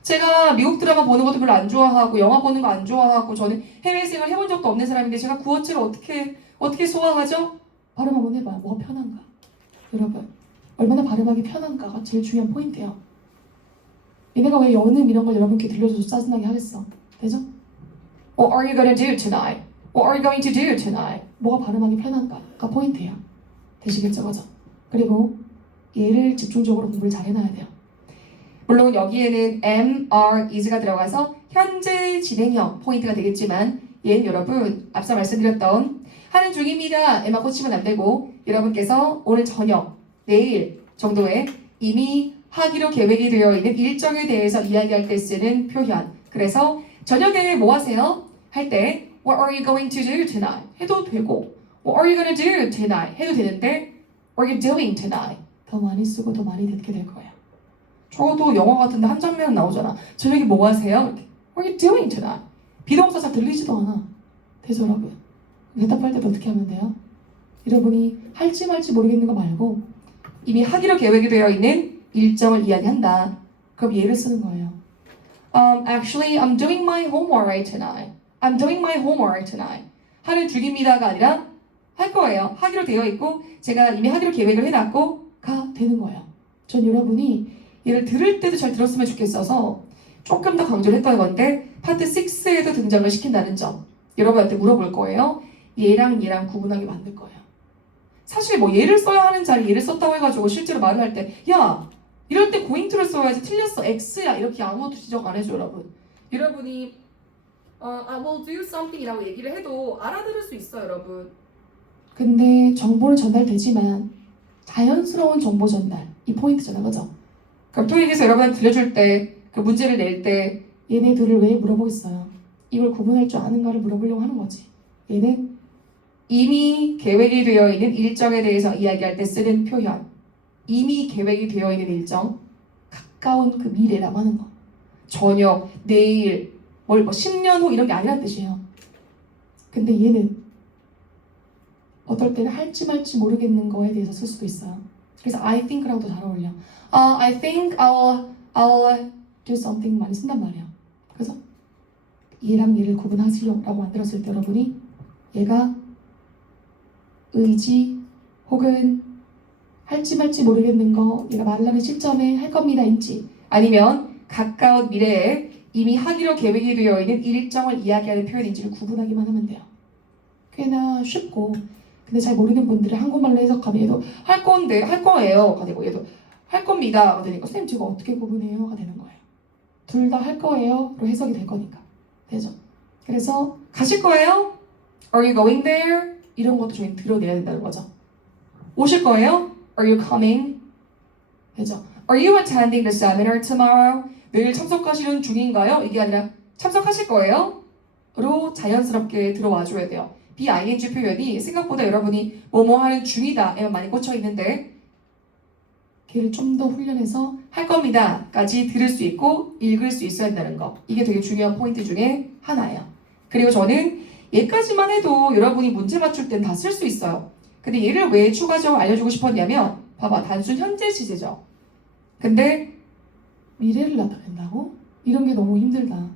제가 미국 드라마 보는 것도 별로 안 좋아하고 영화 보는 거 안 좋아하고 저는 해외 생활 해본 적도 없는 사람인데 제가 구어체를 어떻게 소화하죠? 발음 한번 해봐요. 뭐가 편한가? 여러분 얼마나 발음하기 편한가가 제일 중요한 포인트예요. 얘네가 왜 연음 이런 걸 여러분께 들려줘서 짜증나게 하겠어? 되죠? What are you gonna do tonight? What are you going to do tonight? 뭐가 발음하기 편한가가 포인트예요. 되시겠죠? 그죠? 그리고 얘를 집중적으로 공부를 잘 해놔야 돼요. 물론 여기에는 am, are, is가 들어가서 현재 진행형 포인트가 되겠지만 얘는 여러분 앞서 말씀드렸던 하는 중입니다 에만 꽂히면 안 되고 여러분께서 오늘 저녁, 내일 정도에 이미 하기로 계획이 되어 있는 일정에 대해서 이야기할 때 쓰는 표현. 그래서 저녁에 뭐 하세요? 할 때 What are you going to do tonight? 해도 되고 What are you gonna do tonight? 해도 되는데 What are you doing tonight? 더 많이 쓰고 더 많이 듣게 될 거예요. 저도 영화 같은데 한 장면 나오잖아. 저녁에 뭐 하세요? 이렇게. What are you doing tonight? 비동사 잘 들리지도 않아. 되죠 여러분? 대답할 때도 어떻게 하면 돼요? 여러분이 할지 말지 모르겠는 거 말고 이미 하기로 계획이 되어 있는 일정을 이야기한다. 그럼 얘를 쓰는 거예요. Actually, I'm doing my homework tonight. I'm doing my homework tonight. 하는 중입니다가 아니라 할 거예요. 하기로 되어 있고 제가 이미 하기로 계획을 해놨고 가 되는 거예요. 전 여러분이 얘를 들을 때도 잘 들었으면 좋겠어서 조금 더 강조를 했던 건데 파트 6에도 등장을 시킨다는 점 여러분한테 물어볼 거예요. 얘랑 구분하게 만들 거예요. 사실 뭐 얘를 써야 하는 자리 얘를 썼다고 해가지고 실제로 말을 할 때 야 이럴 때 going to를 써야지 틀렸어 X야 이렇게 아무것도 지적 안 해줘 여러분. 여러분이 I will do something 이라고 얘기를 해도 알아들을 수 있어요 여러분. 근데 정보는 전달되지만 자연스러운 정보 전달 이 포인트잖아요. 그죠? 그럼 토익에서 여러분한테 들려줄 때 그 문제를 낼 때 얘네들을 왜 물어보겠어요? 이걸 구분할 줄 아는가를 물어보려고 하는 거지. 얘는 이미 계획이 되어 있는 일정에 대해서 이야기할 때 쓰는 표현. 이미 계획이 되어 있는 일정. 가까운 그 미래라고 하는 거. 저녁, 내일, 뭐 10년 후 이런 게 아니란 뜻이에요. 근데 얘는 어떨 때는 할지 말지 모르겠는 거에 대해서 쓸 수도 있어요. 그래서 I think랑도 잘 어울려. I think I'll do something 많이 쓴단 말이야. 그래서 얘랑 얘를 구분하시려고 만들었을 때 여러분이 얘가 의지 혹은 할지 말지 모르겠는 거 얘가 말하는 시점에 할 겁니다인지 아니면 가까운 미래에 이미 하기로 계획이 되어 있는 일정을 이야기하는 표현인지를 구분하기만 하면 돼요. 꽤나 쉽고 근데 잘 모르는 분들은 한국말로 해석하면 얘도 할 건데 할 거예요가 되고 얘도 할 겁니다가 되니까 선생님 지금 어떻게 구분해요가 되는 거예요. 둘 다 할 거예요로 해석이 될 거니까 되죠. 그래서 가실 거예요? Are you going there? 이런 것도 저희는 드러내야 된다는 거죠. 오실 거예요? Are you coming? 되죠. Are you attending the seminar tomorrow? 내일 참석하시는 중인가요? 이게 아니라 참석하실 거예요? 로 자연스럽게 들어와 줘야 돼요. BING 표현이 생각보다 여러분이 뭐뭐 하는 중이다에만 많이 꽂혀 있는데 걔를 좀 더 훈련해서 할 겁니다 까지 들을 수 있고 읽을 수 있어야 한다는 거. 이게 되게 중요한 포인트 중에 하나예요. 그리고 저는 얘까지만 해도 여러분이 문제 맞출 땐 다 쓸 수 있어요. 근데 얘를 왜 추가적으로 알려주고 싶었냐면 봐봐, 단순 현재 시제죠. 근데 미래를 나타낸다고? 이런 게 너무 힘들다.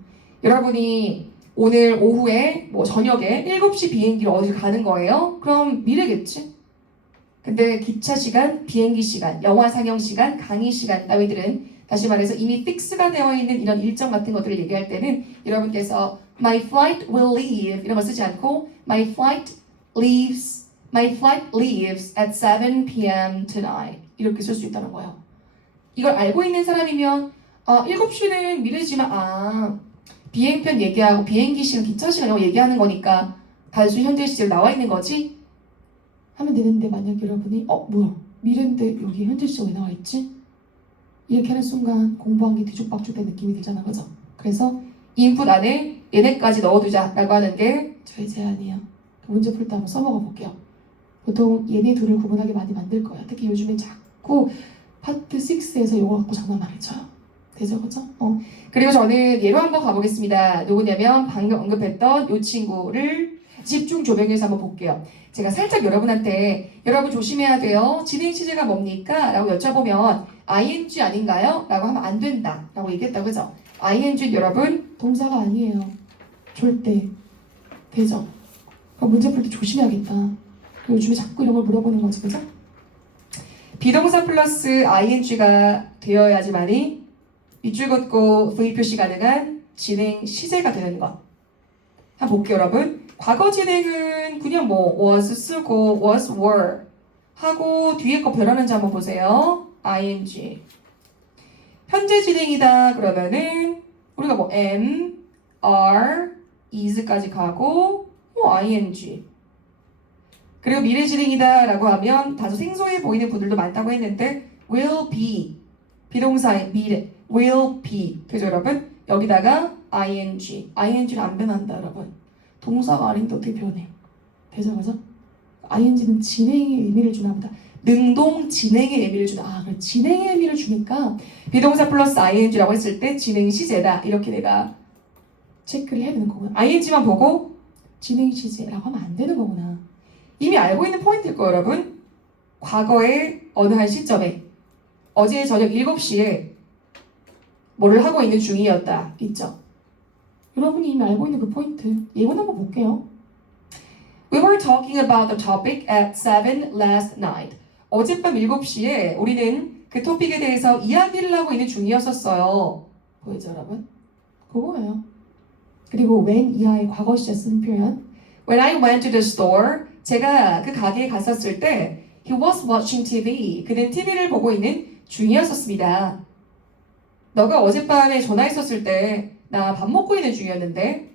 여러분이 오늘 오후에 뭐 저녁에 7시 비행기로 어딜 가는 거예요? 그럼 미래겠지? 근데 기차 시간, 비행기 시간, 영화 상영 시간, 강의 시간 따위들은 다시 말해서 이미 픽스가 되어 있는 이런 일정 같은 것들을 얘기할 때는 여러분께서 My flight will leave 이런 거 쓰지 않고 My flight leaves at 7 p.m. tonight 이렇게 쓸 수 있다는 거예요. 이걸 알고 있는 사람이면 7시는 미래지만 비행편 얘기하고 비행기 시간, 기차 시간 이거 얘기하는 거니까 단순 현재 시제로 나와 있는 거지? 하면 되는데 만약 여러분이 뭐야 미래인데 여기 현재 시제 왜 나와 있지? 이렇게 하는 순간 공부한 게 뒤죽박죽 된 느낌이 들잖아, 그죠? 그래서 인풋 안에 얘네까지 넣어두자라고 하는 게 저희 제안이에요. 문제 풀 때 한번 써먹어 볼게요. 보통 얘네 둘을 구분하게 많이 만들 거예요. 특히 요즘에 자꾸 파트 6에서 이거 갖고 장난 많이 쳐요. 되죠, 그죠? 그리고 저는 예로 한번 가보겠습니다. 누구냐면 방금 언급했던 이 친구를 집중 조명해서 한번 볼게요. 제가 살짝 여러분한테 여러분 조심해야 돼요. 진행 시제가 뭡니까? 라고 여쭤보면 ing 아닌가요? 라고 하면 안 된다 라고 얘기했다고 그죠? ing 여러분 동사가 아니에요. 절대. 되죠? 그럼 문제 풀 때 조심해야겠다. 요즘에 자꾸 이런 걸 물어보는 거지, 그죠? 비동사 플러스 ing가 되어야지만이 밑줄 긋고 V 표시 가능한 진행 시제가 되는 것. 한번 볼게요, 여러분. 과거 진행은 그냥 뭐 was 쓰고 was were 하고 뒤에 거 변하는지 한번 보세요. ing. 현재 진행이다 그러면은 우리가 뭐 am, are, is까지 가고 ing. 그리고 미래 진행이다 라고 하면 다소 생소해 보이는 분들도 많다고 했는데 will be 비동사의 미래 will be 되죠 여러분? 여기다가 ing를 안 변한다 여러분. 동사가 아닌데 어떻게 변해? 되죠, 그죠? ing는 진행의 의미를 주나 보다. 능동 진행의 의미를 주나. 그래, 진행의 의미를 주니까 비동사 플러스 ing라고 했을 때 진행 시제다 이렇게 내가 체크를 해야 되는 거구나. ing만 보고 진행 시제라고 하면 안 되는 거구나. 이미 알고 있는 포인트일 거예요 여러분. 과거의 어느 한 시점에 어제 저녁 7시에 뭐를 하고 있는 중이었다 있죠. 여러분이 이미 알고 있는 그 포인트 예문 한번 볼게요. We were talking about the topic at 7 last night. 어젯밤 7시에 우리는 그 토픽에 대해서 이야기를 하고 있는 중이었었어요. 보이죠 여러분? 그거예요. 그리고 when 이하의 과거 시제 쓰는 표현 When I went to the store 제가 그 가게에 갔었을 때 He was watching TV. 그는 TV를 보고 있는 중이었었습니다. 너가 어젯밤에 전화했었을 때 나 밥 먹고 있는 중이었는데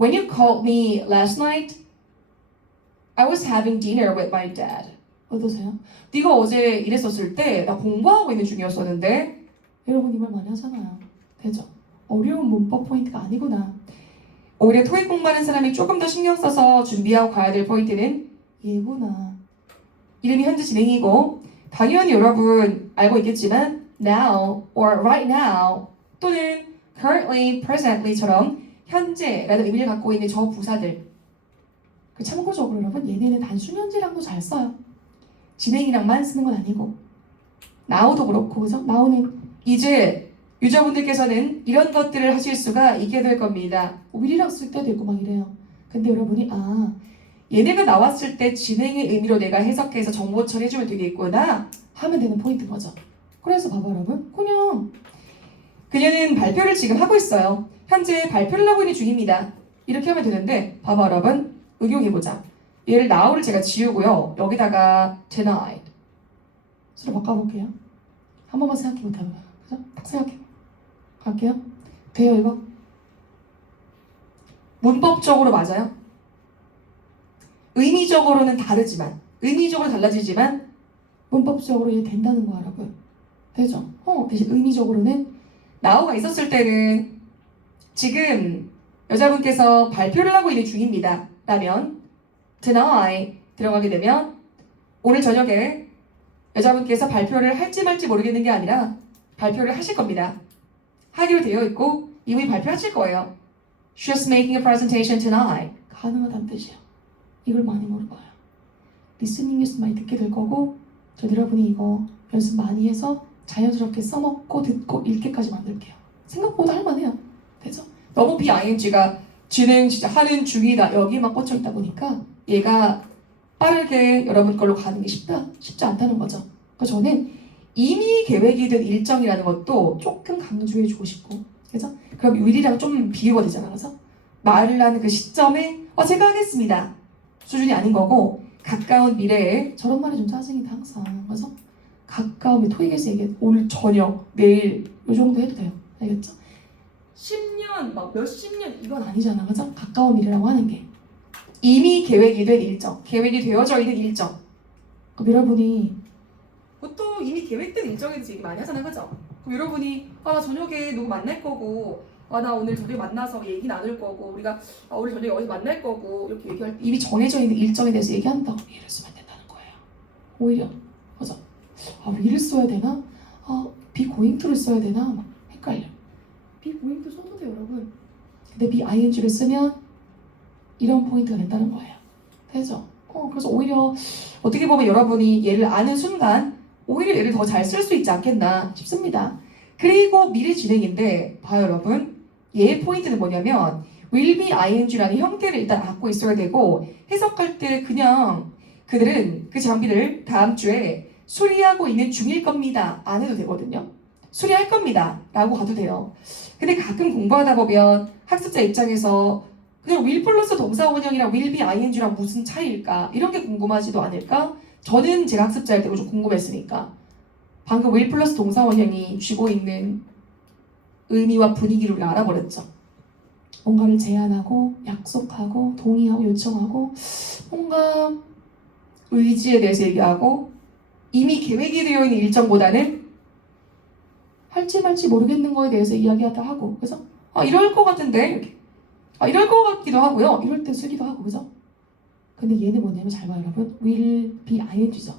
When you called me last night, I was having dinner with my dad. 어떠세요? 네가 어제 이랬었을 때 나 공부하고 있는 중이었었는데 여러분 이 말 많이 하잖아요. 되죠? 어려운 문법 포인트가 아니구나. 오히려 토익 공부하는 사람이 조금 더 신경 써서 준비하고 가야 될 포인트는 얘구나. 이름이 현재 진행이고 당연히 여러분 알고 있겠지만 now or right now 또는 currently, presently처럼 현재라는 의미를 갖고 있는 저 부사들 참고적으로 여러분 얘네는 단순 현재랑도 잘 써요. 진행이랑만 쓰는 건 아니고 now도 그렇고 그죠? now는 이제 유저분들께서는 이런 것들을 하실 수가 있게 될 겁니다. will이랑 쓸 때도 있고 막 이래요. 근데 여러분이 얘네가 나왔을 때 진행의 의미로 내가 해석해서 정보 처리해주면 되겠구나 하면 되는 포인트인 거죠. 그래서 봐봐 여러분 그냥 그녀는 발표를 지금 하고 있어요. 현재 발표를 하고 있는 중입니다. 이렇게 하면 되는데 봐봐 여러분 응용해보자. 얘를 now를 제가 지우고요. 여기다가 tonight 서로 바꿔볼게요. 한 번만 생각해보자. 그죠? 딱 생각해. 갈게요. 돼요 이거? 문법적으로 맞아요? 의미적으로는 다르지만 의미적으로 달라지지만 문법적으로 이해 된다는 거 여러분. 되죠? 대신 의미적으로는 now가 있었을 때는 지금 여자분께서 발표를 하고 있는 중입니다. 라면 tonight 들어가게 되면 오늘 저녁에 여자분께서 발표를 할지 말지 모르겠는 게 아니라 발표를 하실 겁니다. 하기로 되어 있고 이분이 발표하실 거예요. She's making a presentation tonight. 가능하다는 뜻이에요. 이걸 많이 물어봐요. 리스닝 뉴스 많이 듣게 될 거고 저 여러분이 이거 연습 많이 해서 자연스럽게 써먹고 듣고 읽기까지 만들게요. 생각보다 할만해요. 되죠? 너무 BING가 진행 진짜 하는 중이다 여기만 꽂혀 있다 보니까 얘가 빠르게 여러분 걸로 가는 게 쉽지 않다는 거죠. 그래서 저는 이미 계획이 된 일정이라는 것도 조금 강조해주고 싶고, 그죠? 그럼 will이랑 좀 비유가 되잖아, 그죠? 말을 하는 그 시점에 제가 하겠습니다 수준이 아닌 거고 가까운 미래에 저런 말이 좀 짜증이다 항상. 그래서 가까운 토익에서 얘기해 오늘 저녁, 내일 요 정도 해도 돼요. 알겠죠? 10년, 막 몇십 년 이건 아니잖아, 그죠? 가까운 미래라고 하는 게 이미 계획이 된 일정, 계획이 되어져 있는 일정. 그럼 여러분이 보통 이미 계획된 일정에 대해서 얘기 많이 하잖아요, 그죠? 그럼 여러분이 저녁에 누구 만날 거고 나 오늘 둘이 만나서 얘기 나눌 거고 우리가 오늘 저녁에 어디서 만날 거고 이렇게 얘기할 때 이미 정해져 있는 일정에 대해서 얘기한다고 will을 쓰면 된다는 거예요. 오히려 맞아. will을 써야 되나? be going to를 써야 되나? 막 헷갈려. be going to 써도 돼요, 여러분. 근데 be ing를 쓰면 이런 포인트가 된다는 거예요. 되죠? 그래서 오히려 어떻게 보면 여러분이 얘를 아는 순간 오히려 얘를 더 잘 쓸 수 있지 않겠나 싶습니다. 그리고 미래 진행인데 봐요 여러분. 얘의 포인트는 뭐냐면 will be ing라는 형태를 일단 갖고 있어야 되고 해석할 때 그냥 그들은 그 장비를 다음 주에 수리하고 있는 중일 겁니다 안 해도 되거든요. 수리할 겁니다 라고 가도 돼요. 근데 가끔 공부하다 보면 학습자 입장에서 그냥 will 플러스 동사 원형이랑 will be ing랑 무슨 차이일까 이런 게 궁금하지도 않을까? 저는 제가 학습자일 때 좀 궁금했으니까 방금 will 플러스 동사 원형이 쥐고 있는 의미와 분위기를 우리가 알아버렸죠. 뭔가를 제안하고 약속하고 동의하고 요청하고 뭔가 의지에 대해서 얘기하고 이미 계획이 되어 있는 일정보다는 할지 말지 모르겠는 거에 대해서 이야기하다 하고 그죠? 이럴 것 같은데 이렇게. 이럴 것 같기도 하고요. 이럴 때 쓰기도 하고 그죠? 근데 얘는 뭐냐면 잘 봐요 여러분. will be ing죠.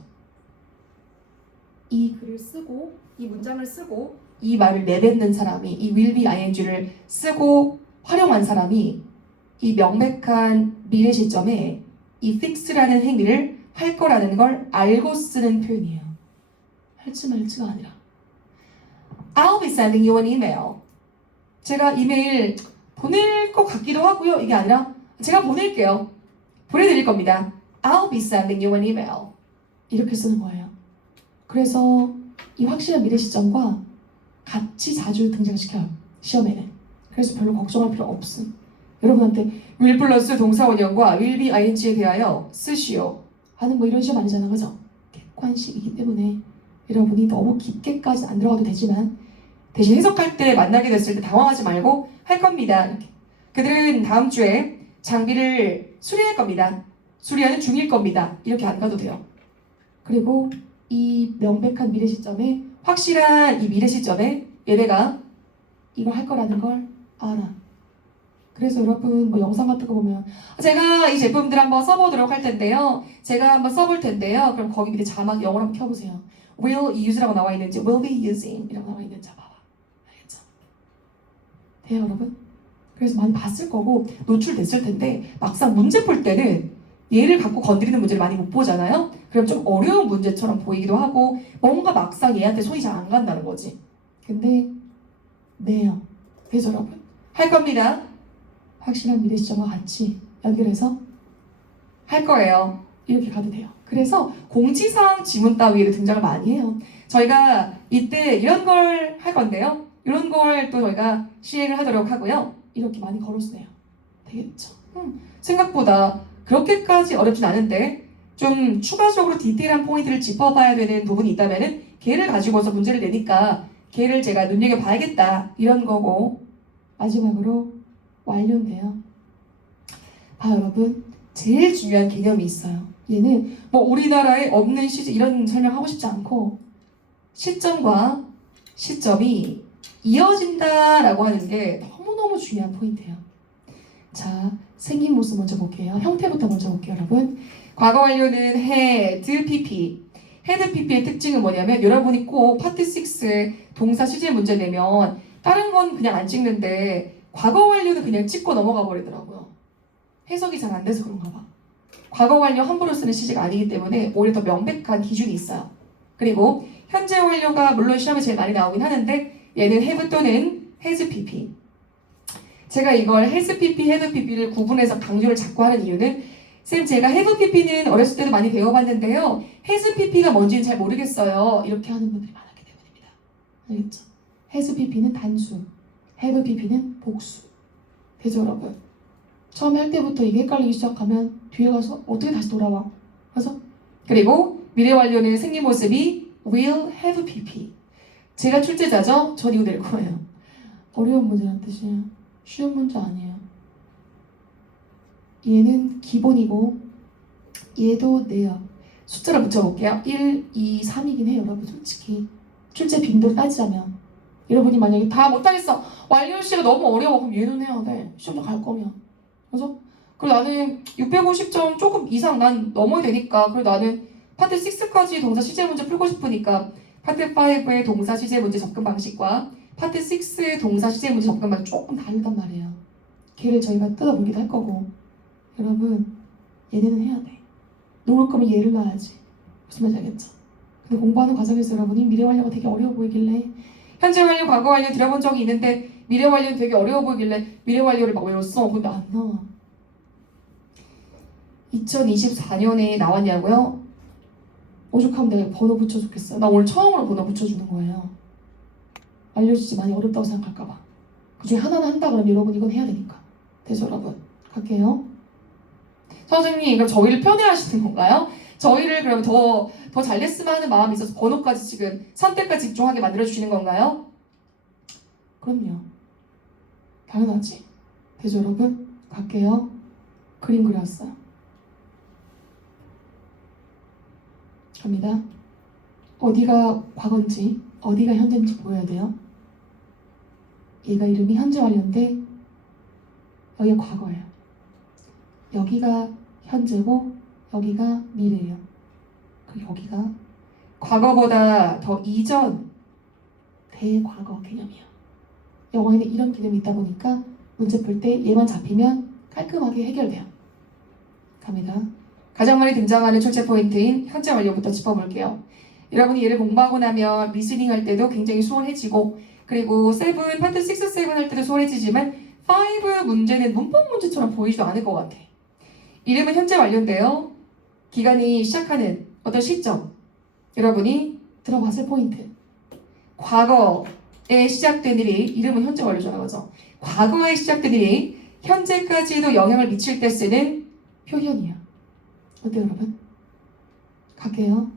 이 글을 쓰고 이 문장을 쓰고 이 말을 내뱉는 사람이 이 will be ing를 쓰고 활용한 사람이 이 명백한 미래 시점에 이 fix라는 행위를 할 거라는 걸 알고 쓰는 표현이에요. 할지 말지가 아니라 I'll be sending you an email. 제가 이메일 보낼 것 같기도 하고요. 이게 아니라 제가 보낼게요. 보내드릴 겁니다. I'll be sending you an email. 이렇게 쓰는 거예요. 그래서 이 확실한 미래 시점과 같이 자주 등장시켜요. 시험에는. 그래서 별로 걱정할 필요 없음. 여러분한테 will 플러스 동사 원형과 will be ing에 대하여 쓰시오 하는 뭐 이런 시험 아니잖아, 그죠? 객관식이기 때문에 여러분이 너무 깊게까지 안 들어가도 되지만 대신 해석할 때 만나게 됐을 때 당황하지 말고 할 겁니다. 이렇게. 그들은 다음 주에 장비를 수리할 겁니다. 수리하는 중일 겁니다. 이렇게 안 가도 돼요. 그리고 이 명백한 미래 시점에 확실한 이 미래 시점에 얘네가 이걸 할 거라는 걸 알아. 그래서 여러분 뭐 영상 같은 거 보면 제가 이 제품들 한번 써보도록 할 텐데요. 제가 한번 써볼 텐데요. 그럼 거기 밑에 자막 영어로 한번 켜보세요. Will use라고 나와 있는지 will be using 이라고 나와 있는지 봐봐. 알겠죠? 돼요 여러분? 그래서 많이 봤을 거고 노출됐을 텐데 막상 문제 풀 때는 얘를 갖고 건드리는 문제를 많이 못 보잖아요. 그럼 좀 어려운 문제처럼 보이기도 하고 뭔가 막상 얘한테 손이 잘 안 간다는 거지. 근데 네요. 그래서 여러분 할 겁니다. 확실한 미래 시점과 같이 연결해서 할 거예요. 이렇게 가도 돼요. 그래서 공지사항 지문 따위에도 등장을 많이 해요. 저희가 이때 이런 걸 할 건데요. 이런 걸 또 저희가 시행을 하도록 하고요. 이렇게 많이 걸어주네요. 되겠죠? 생각보다 그렇게까지 어렵진 않은데 좀 추가적으로 디테일한 포인트를 짚어봐야 되는 부분이 있다면은 걔를 가지고서 문제를 내니까 걔를 제가 눈여겨봐야겠다 이런 거고 마지막으로 완료인데요. 여러분 제일 중요한 개념이 있어요. 얘는 뭐 우리나라에 없는 시점 이런 설명하고 싶지 않고 시점과 시점이 이어진다라고 하는 게 너무너무 중요한 포인트예요. 자, 생긴 모습 먼저 볼게요. 형태부터 먼저 볼게요, 여러분. 과거 완료는 had pp. had pp의 특징은 뭐냐면 여러분이 꼭 파트 6 동사 시제 문제 내면 다른 건 그냥 안 찍는데 과거 완료는 그냥 찍고 넘어가 버리더라고요. 해석이 잘 안 돼서 그런가 봐. 과거 완료 함부로 쓰는 시제가 아니기 때문에 오히려 더 명백한 기준이 있어요. 그리고 현재 완료가 물론 시험에 제일 많이 나오긴 하는데 얘는 have 또는 has pp. 제가 이걸 has pp, have pp를 구분해서 강조를 자꾸 하는 이유는 쌤 제가 have pp는 어렸을 때도 많이 배워봤는데요. has pp가 뭔지는 잘 모르겠어요. 이렇게 하는 분들이 많았기 때문입니다. 알겠죠? has pp는 단수, have pp는 복수. 되죠, 여러분? 처음에 할 때부터 이게 헷갈리기 시작하면 뒤에 가서 어떻게 다시 돌아와? 그래서 그리고 미래 완료는 생긴 모습이 will have pp. 제가 출제자죠? 전 이거 낼 거예요. 어려운 문제란 뜻이에요. 쉬운 문제 아니에요. 얘는 기본이고 얘도 내요. 숫자를 붙여볼게요. 1, 2, 3이긴 해요, 여러분. 솔직히 출제 빈도를 따지자면 여러분이 만약에 다 못하겠어. 완료 시가 너무 어려워. 그럼 얘는 해야 돼. 시험장 갈 거면. 그래서 그리고 나는 650점 조금 이상 난 넘어야 되니까 그리고 나는 파트 6까지 동사 시제 문제 풀고 싶으니까 파트 5의 동사 시제 문제 접근 방식과 파트 6의 동사 시제 문제 접근 방식 조금 다르단 말이에요. 걔를 저희가 뜯어보기도 할 거고 여러분 얘네는 해야 돼. 놓을 거면 얘를 놔야지. 무슨 말인지 알겠죠? 근데 공부하는 과정에서 여러분이 미래 완료가 되게 어려워 보이길래 현재 완료, 과거 완료 들어본 적이 있는데 미래 완료는 되게 어려워 보이길래 미래 완료를 막 외웠어. 근데 안 나와. 2024년에 나왔냐고요? 오죽하면 내가 번호 붙여줬겠어요. 나 오늘 처음으로 번호 붙여주는 거예요. 알려주지 많이 어렵다고 생각할까봐. 그중에 하나는 한다 그러면 여러분 이건 해야 되니까. 되죠, 여러분? 갈게요. 선생님, 그럼 저희를 편애하시는 건가요? 저희를 그럼 더 잘됐으면 하는 마음이 있어서 번호까지 지금 선택까지 집중하게 만들어주시는 건가요? 그럼요. 당연하지. 되죠, 여러분? 갈게요. 그림 그렸어요. 갑니다. 어디가 과거인지, 어디가 현재인지 보여야 돼요. 얘가 이름이 현재 완료인데 여기가 과거예요. 여기가 현재고 여기가 미래예요. 그리고 여기가 과거보다 더 이전. 대과거 개념이에요. 영어에는 이런 개념이 있다 보니까 문제 풀 때 얘만 잡히면 깔끔하게 해결돼요. 갑니다. 가장 많이 등장하는 출제 포인트인 현재 완료부터 짚어볼게요. 여러분이 얘를 공부하고 나면 리스닝 할 때도 굉장히 수월해지고 그리고 파트 6, 7 할 때도 수월해지지만 5 문제는 문법 문제처럼 보이지도 않을 것 같아. 이름은 현재 완료인데요. 기간이 시작하는 어떤 시점. 여러분이 들어봤을 포인트. 과거에 시작된 일이 이름은 현재 완료잖아, 그죠? 과거에 시작된 일이 현재까지도 영향을 미칠 때 쓰는 표현이에요. 어때요, 여러분? 갈게요.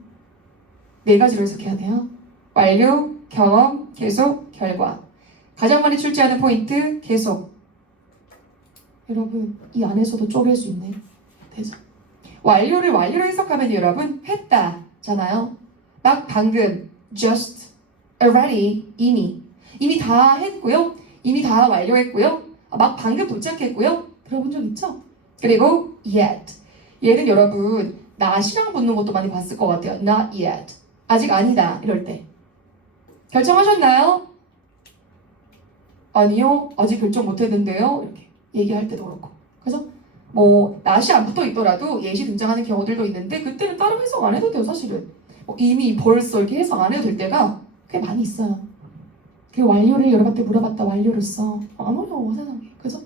4가지로 해석해야 돼요. 완료, 경험, 계속, 결과. 가장 많이 출제하는 포인트, 계속. 여러분, 이 안에서도 쪼갤 수 있네. 되죠? 완료를 완료로 해석하면 여러분 했다잖아요. 막 방금 just, already, 이미 다 했고요. 이미 다 완료했고요. 막 방금 도착했고요. 들어본 적 있죠? 그리고 yet. 얘는 여러분 not이랑 붙는 것도 많이 봤을 것 같아요. not yet. 아직 아니다. 이럴 때. 결정하셨나요? 아니요. 아직 결정 못했는데요. 이렇게 얘기할 때도 그렇고. 그래서 뭐 not이 안 붙어 있더라도 yet이 등장하는 경우들도 있는데 그때는 따로 해석 안 해도 돼요. 사실은. 이미 벌써 이렇게 해석 안 해도 될 때가 꽤 많이 있어요. 그 완료를 여러분한테 물어봤다 완료를 써. 안 어려워 세상에. 그죠?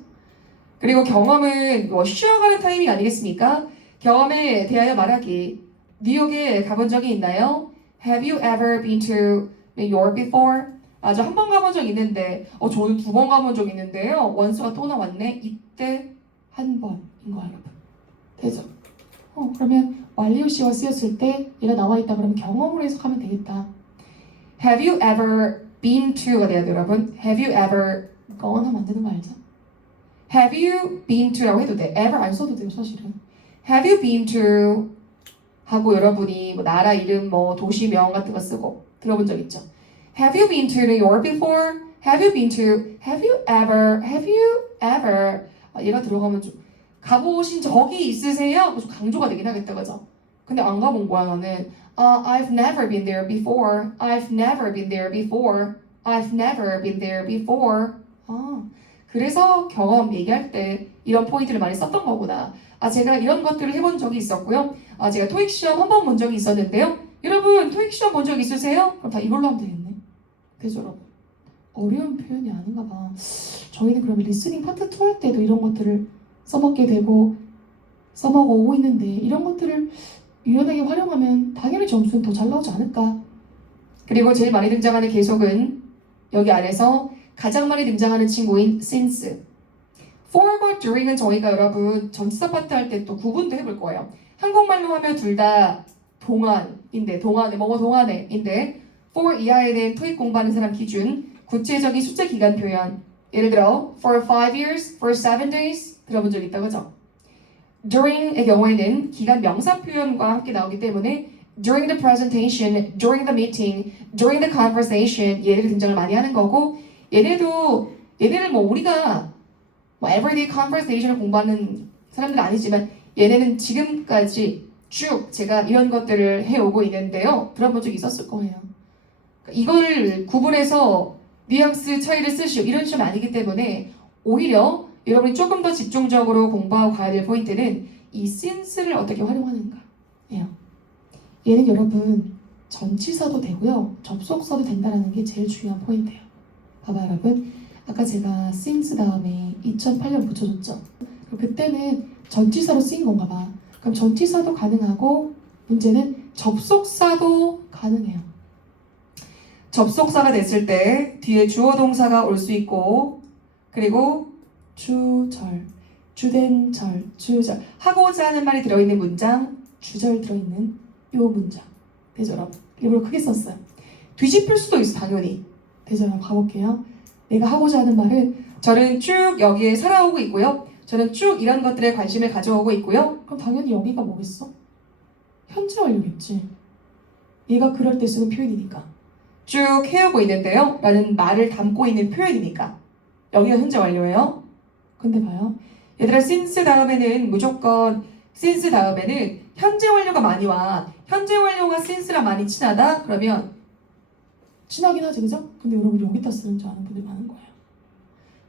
그리고 경험은 뭐 쉬어가는 타이밍 아니겠습니까? 경험에 대하여 말하기. 뉴욕에 가본 적이 있나요? Have you ever been to New York before? 저 한 번 가본 적 있는데 저는 2번 가본 적 있는데요. 원수가 또 나왔네. 이때 한 번인 거야, 여러분. 되죠? 그러면 완료시와 쓰였을 때 얘가 나와 있다 그러면 경험으로 해석하면 되겠다. Have you ever been to가 돼야 돼요, 여러분. Have you ever gone 하면 안 되는 거 알죠? Have you been to라고 해도 돼. ever 안 써도 돼요, 사실은. Have you been to 하고 여러분이 뭐 나라 이름, 뭐 도시명 같은 거 쓰고 들어본 적 있죠? Have you been to New York before? Have you been to? Have you ever? Have you ever? 얘가 들어가면 좀 가보신 적이 있으세요? 좀 강조가 되긴 하겠다, 그죠? 근데 안 가본 거야 나는. I've never been there before. I've never been there before. I've never been there before. 그래서 경험 얘기할 때 이런 포인트를 많이 썼던 거구나. 제가 이런 것들을 해본 적이 있었고요. 제가 토익 시험 한 번 본 적이 있었는데요. 여러분 토익 시험 본 적 있으세요? 그럼 다 이걸로 하면 되겠네. 그죠 여러분? 어려운 표현이 아닌가 봐. 저희는 그러면 리스닝 파트 2 할 때도 이런 것들을 써먹게 되고 써먹어 오고 있는데 이런 것들을 유연하게 활용하면 당연히 점수는 더 잘 나오지 않을까. 그리고 제일 많이 등장하는 계속은 여기 안에서 가장 많이 등장하는 친구인 since. for과 during은 저희가 여러분 전치사 파트 할 때 또 구분도 해볼 거예요. 한국말로 하면 둘 다 동안인데 동안에인데 for 이하에는 토익 공부하는 사람 기준 구체적인 숫자 기간 표현. 예를 들어 for 5 years, for 7 days 들어본 적 있다 그죠? during의 경우에는 기간 명사 표현과 함께 나오기 때문에 during the presentation, during the meeting, during the conversation 얘네들이 등장을 많이 하는 거고 얘네를 뭐 우리가 뭐 everyday conversation을 공부하는 사람들은 아니지만 얘네는 지금까지 쭉 제가 이런 것들을 해오고 있는데요. 들어본 적 있었을 거예요. 이거를 구분해서 뉘앙스 차이를 쓰시오 이런 시험이 아니기 때문에 오히려 여러분이 조금 더 집중적으로 공부하고 가야 될 포인트는 이 since를 어떻게 활용하는가예요. 얘는 여러분 전치사도 되고요. 접속사도 된다는 게 제일 중요한 포인트예요. 봐봐 여러분. 아까 제가 since 다음에 2008년 붙여줬죠. 그때는 전치사로 쓰인 건가 봐. 그럼 전치사도 가능하고 문제는 접속사도 가능해요. 접속사가 됐을 때 뒤에 주어 동사가 올 수 있고 그리고 주절, 주된 절, 주절 하고자 하는 말이 들어있는 문장 주절 들어있는 요 문장 되죠 여러분? 일부러 크게 썼어요. 뒤집힐 수도 있어 당연히. 되죠 여러분? 가볼게요. 내가 하고자 하는 말은 저는 쭉 여기에 살아오고 있고요. 저는 쭉 이런 것들에 관심을 가져오고 있고요. 그럼 당연히 여기가 뭐겠어? 현재 완료겠지. 얘가 그럴 때 쓰는 표현이니까. 쭉 해오고 있는데요. 라는 말을 담고 있는 표현이니까. 여기가 현재 완료예요. 근데 봐요. 얘들아 since 다음에는 무조건 since 다음에는 현재 완료가 많이 와. 현재 완료가 since랑 많이 친하다? 그러면 친하긴 하지 그죠? 근데 여러분 여기다 쓰는 줄 아는 분들 많은 거예요.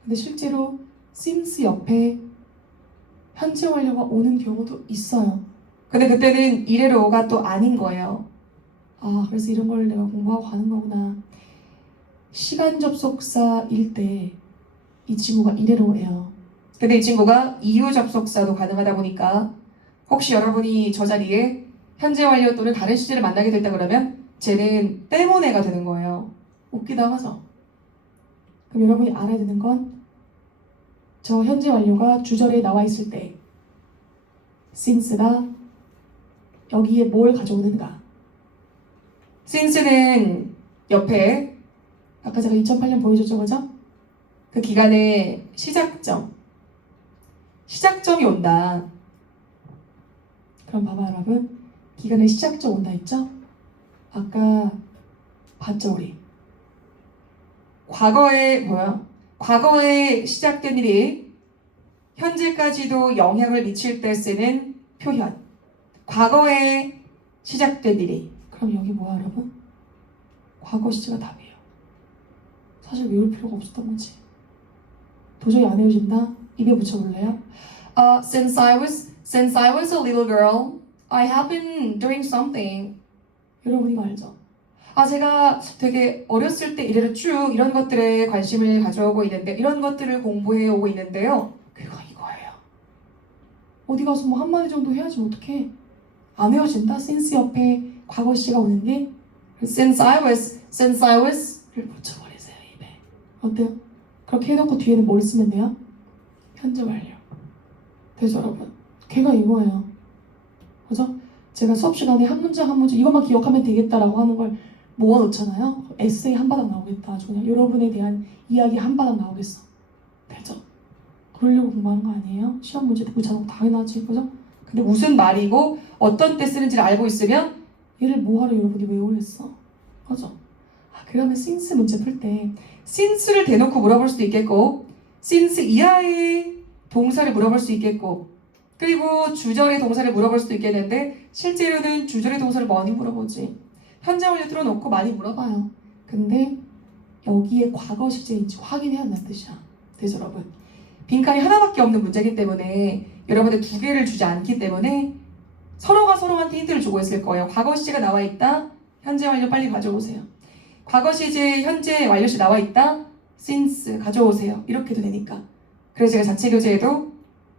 근데 실제로 since 옆에 현재 완료가 오는 경우도 있어요. 근데 그때는 이래로가 또 아닌 거예요. 그래서 이런 걸 내가 공부하고 가는 거구나. 시간 접속사일 때 이 친구가 이래로예요. 근데 이 친구가 이유 접속사도 가능하다 보니까 혹시 여러분이 저 자리에 현재 완료 또는 다른 시제를 만나게 됐다 그러면 쟤는 때문에가 되는 거예요. 웃기다 하죠? 그럼 여러분이 알아야 되는 건 저 현재 완료가 주절에 나와 있을 때 since가 여기에 뭘 가져오는가. since는 옆에 아까 제가 2008년 보여줬죠 그죠? 그 기간의 시작점이 온다. 그럼 봐봐 여러분. 기간의 시작점 온다 했죠? 아까 봤죠 우리? 과거에 시작된 일이 현재까지도 영향을 미칠 때 쓰는 표현. 과거에 시작된 일이. 그럼 여기 뭐야 여러분? 과거 시제가 답이에요. 사실 외울 필요가 없었던 거지. 도저히 안 외워진다? 입에 붙여볼래요? Since I was a little girl, I have been doing something. 여러분 이거 알죠? 제가 되게 어렸을 때 이래로 쭉 이런 것들에 관심을 가져오고 있는데 이런 것들을 공부해 오고 있는데요. 그거 이거예요. 어디 가서 뭐 한마디 정도 해야지 어떡해. 안 외워진다? since 옆에 과거 시가 오는 게 since I was를 붙여버리세요 입에. 어때요? 그렇게 해놓고 뒤에는 뭘 쓰면 돼요? 현재 완료. 되죠 여러분? 걔가 이거예요. 그죠? 제가 수업 시간에 한 문장 이것만 기억하면 되겠다라고 하는 걸 모아놓잖아요. 에세이 한 바닥 나오겠다. 아주 그냥 여러분에 대한 이야기 한 바닥 나오겠어. 되죠? 그러려고 공부하는 거 아니에요? 시험 문제 듣고 자동 당연하지. 그죠? 근데 무슨 말이고 어떤 때 쓰는지를 알고 있으면 얘를 뭐하러 여러분이 외우겠어? 그죠? 그러면 since 문제 풀 때 since를 대놓고 물어볼 수도 있겠고 since 이하의 동사를 물어볼 수 있겠고 그리고 주절의 동사를 물어볼 수도 있겠는데 실제로는 주절의 동사를 많이 물어보지. 현재 완료 뚫어놓고 많이 물어봐요. 근데 여기에 과거 시제인지 확인해야 한다는 뜻이야. 되죠 여러분? 빈칸이 하나밖에 없는 문제이기 때문에 여러분들 두 개를 주지 않기 때문에 서로가 서로한테 힌트를 주고 있을 거예요. 과거 시제가 나와 있다. 현재 완료 빨리 가져오세요. 과거 시제, 현재 완료시 나와 있다. since 가져오세요. 이렇게도 되니까. 그래서 제가 자체 교재에도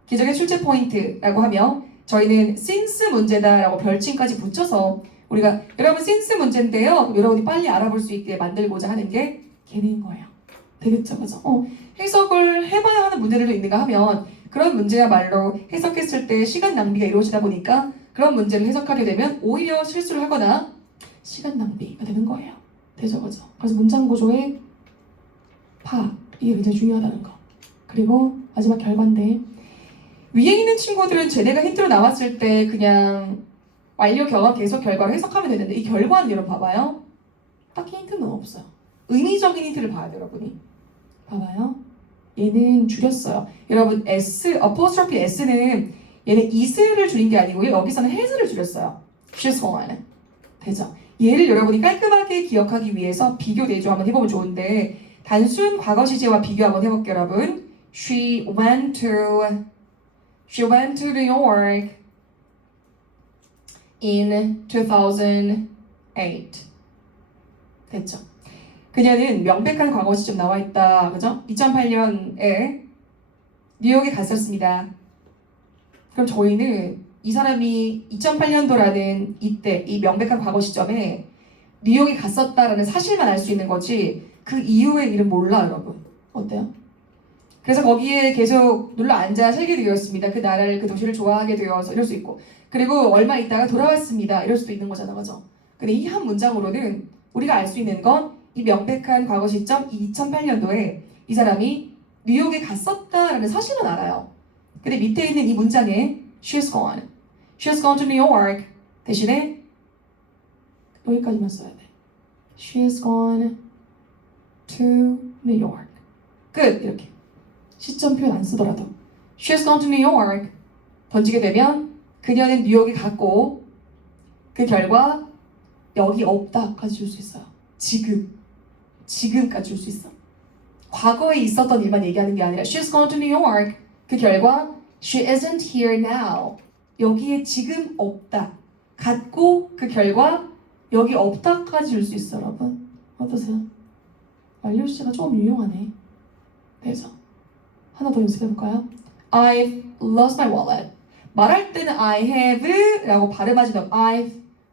기적의 출제 포인트라고 하며 저희는 since 문제다라고 별칭까지 붙여서 우리가 여러분 since 문제인데요. 그럼 여러분이 빨리 알아볼 수 있게 만들고자 하는 게 걔네인 거예요. 되겠죠, 그죠? 해석을 해봐야 하는 문제들도 있는가 하면 그런 문제야말로 해석했을 때 시간 낭비가 이루어지다 보니까 그런 문제를 해석하게 되면 오히려 실수를 하거나 시간 낭비가 되는 거예요. 되죠, 그죠? 그래서 문장 구조의 이게 굉장히 중요하다는 거. 그리고 마지막 결과인데 위에 있는 친구들은 쟤네가 힌트로 나왔을 때 그냥 완료 경험 계속 결과를 해석하면 되는데 이 결과는 여러분 봐봐요. 딱히 힌트는 없어요. 의미적인 힌트를 봐야 돼요, 여러분이. 봐봐요. 얘는 줄였어요. 여러분 apostrophe S는 얘는 is를 줄인 게 아니고요. 여기서는 has를 줄였어요. she's gone. 되죠? 얘를 여러분이 깔끔하게 기억하기 위해서 비교 대조 한번 해보면 좋은데 단순 과거 시제와 비교 한번 해볼게요, 여러분. She went to New York in 2008. 됐죠? 그녀는 명백한 과거 시점 나와 있다. 그죠? 2008년에 뉴욕에 갔었습니다. 그럼 저희는 이 사람이 2008년도라는 이때 이 명백한 과거 시점에 뉴욕에 갔었다라는 사실만 알 수 있는 거지 그 이후의 일은 몰라 여러분. 어때요? 그래서 거기에 계속 눌러 앉아 살게 되었습니다. 그 나라를 그 도시를 좋아하게 되어서 이럴 수 있고 그리고 얼마 있다가 돌아왔습니다. 이럴 수도 있는 거잖아. 그죠? 근데 이 한 문장으로는 우리가 알 수 있는 건 이 명백한 과거 시점 2008년도에 이 사람이 뉴욕에 갔었다라는 사실은 알아요. 근데 밑에 있는 이 문장에 She's gone. She's gone to New York. 대신에 여기까지만 써야 돼. She's gone to New York. 끝. 이렇게. 시점 표현 안 쓰더라도 She's gone to New York. 던지게 되면 그녀는 뉴욕에 갔고 그 결과 여기 없다까지 줄 수 있어요. 지금까지 줄 수 있어. 과거에 있었던 일만 얘기하는 게 아니라 She's gone to New York. 그 결과 She isn't here now. 여기에 지금 없다. 갔고 그 결과 여기 없다까지 줄 수 있어 여러분. 어떠세요? 완료 시제가 조금 유용하네. 그래서 하나 더 연습해볼까요? I've lost my wallet. 말할 때는 I have 라고 발음하지 않고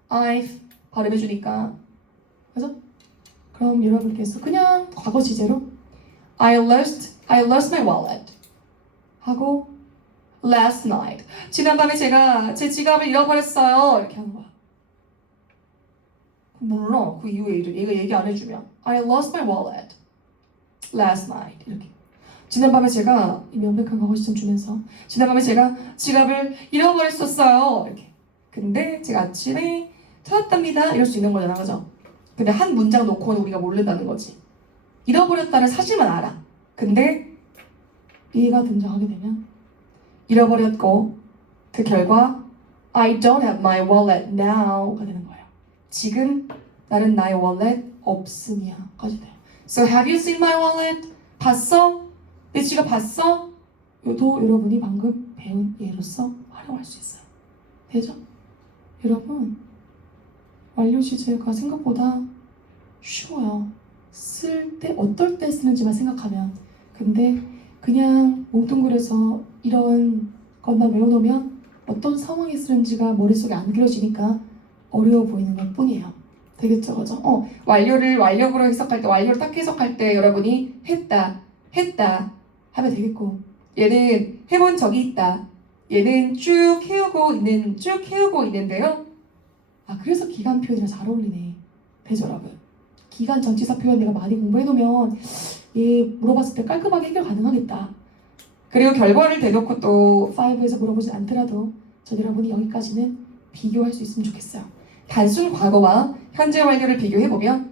I've 발음해주니까 그죠? 그럼 여러분께서 그냥 과거 시제로 I lost my wallet. 하고 Last night. 지난밤에 제가 제 지갑을 잃어버렸어요. 이렇게 하는 거야. 몰라. 그 이후에 일을 얘가 얘기 안 해주면 I lost my wallet. Last night. 이렇게. 지난밤에 제가 이 명백한 과거 시점 주면서 지난밤에 제가 지갑을 잃어버렸었어요. 이렇게. 근데 제가 아침에 찾았답니다. 이럴 수 있는 거잖아, 그죠? 근데 한 문장 놓고는 우리가 모른다는 거지. 잃어버렸다는 사실만 알아. 근데 얘가 등장하게 되면 잃어버렸고 그 결과 I don't have my wallet now가 되는 거예요. 지금 나는 나의 wallet 없음이야까지 돼요. So have you seen my wallet? 봤어? 내 지갑 봤어? 요도 여러분이 방금 배운 예로서 활용할 수 있어요. 되죠? 여러분 완료 시제가 생각보다 쉬워요. 쓸 때 어떨 때 쓰는지만 생각하면 근데 그냥 뭉뚱그려서 이런 것만 외워놓으면 어떤 상황에 쓰는지가 머릿속에 안 그려지니까 어려워 보이는 것 뿐이에요. 되겠죠, 그죠? 완료를 완료로 해석할 때 완료를 딱 해석할 때 여러분이 했다 하면 되겠고 얘는 해본 적이 있다. 얘는 쭉 해오고 있는데요. 아 그래서 기간 표현이랑 잘 어울리네. 되죠, 여러분? 기간 전치사 표현 내가 많이 공부해놓으면 얘 물어봤을 때 깔끔하게 해결 가능하겠다. 그리고 결과를 대놓고 또 5에서 물어보진 않더라도 저 여러분이 여기까지는 비교할 수 있으면 좋겠어요. 단순 과거와 현재 완료를 비교해보면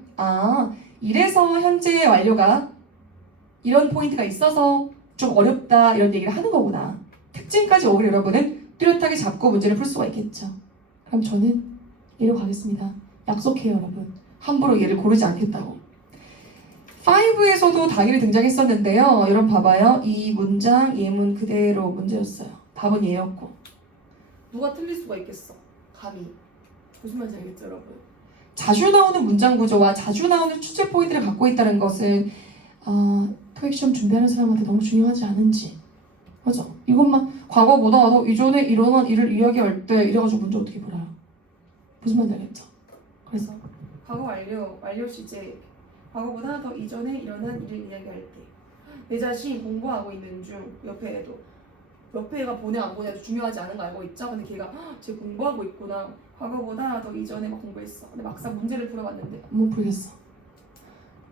이래서 현재 완료가 이런 포인트가 있어서 좀 어렵다 이런 얘기를 하는 거구나. 특징까지 오히려 여러분은 뚜렷하게 잡고 문제를 풀 수가 있겠죠. 그럼 저는 얘로 가겠습니다. 약속해요, 여러분. 함부로 얘를 고르지 않겠다고. 5에서도 당일에 등장했었는데요. 여러분 봐봐요. 이 문장 예문 그대로 문제였어요. 답은 얘였고. 누가 틀릴 수가 있겠어? 감히. 무슨 말인지 알겠죠, 여러분? 자주 나오는 문장 구조와 자주 나오는 출제 포인트를 갖고 있다는 것은 토익 시험 준비하는 사람한테 너무 중요하지 않은지. 맞아. 이것만 과거보다 더 이전에 일어난 일을 이야기할 때 이래가지고 문제 어떻게 풀어요? 무슨 말인지 알겠죠? 그래서 과거 완료 시제 과거보다 더 이전에 일어난 일을 이야기할 때 내 자신이 공부하고 있는 중 옆에 애가 보내 안 보내도 중요하지 않은 거 알고 있죠? 근데 걔가 쟤 공부하고 있구나 과거보다 더 이전에 막 공부했어 근데 막상 문제를 풀어봤는데 못 풀겠어.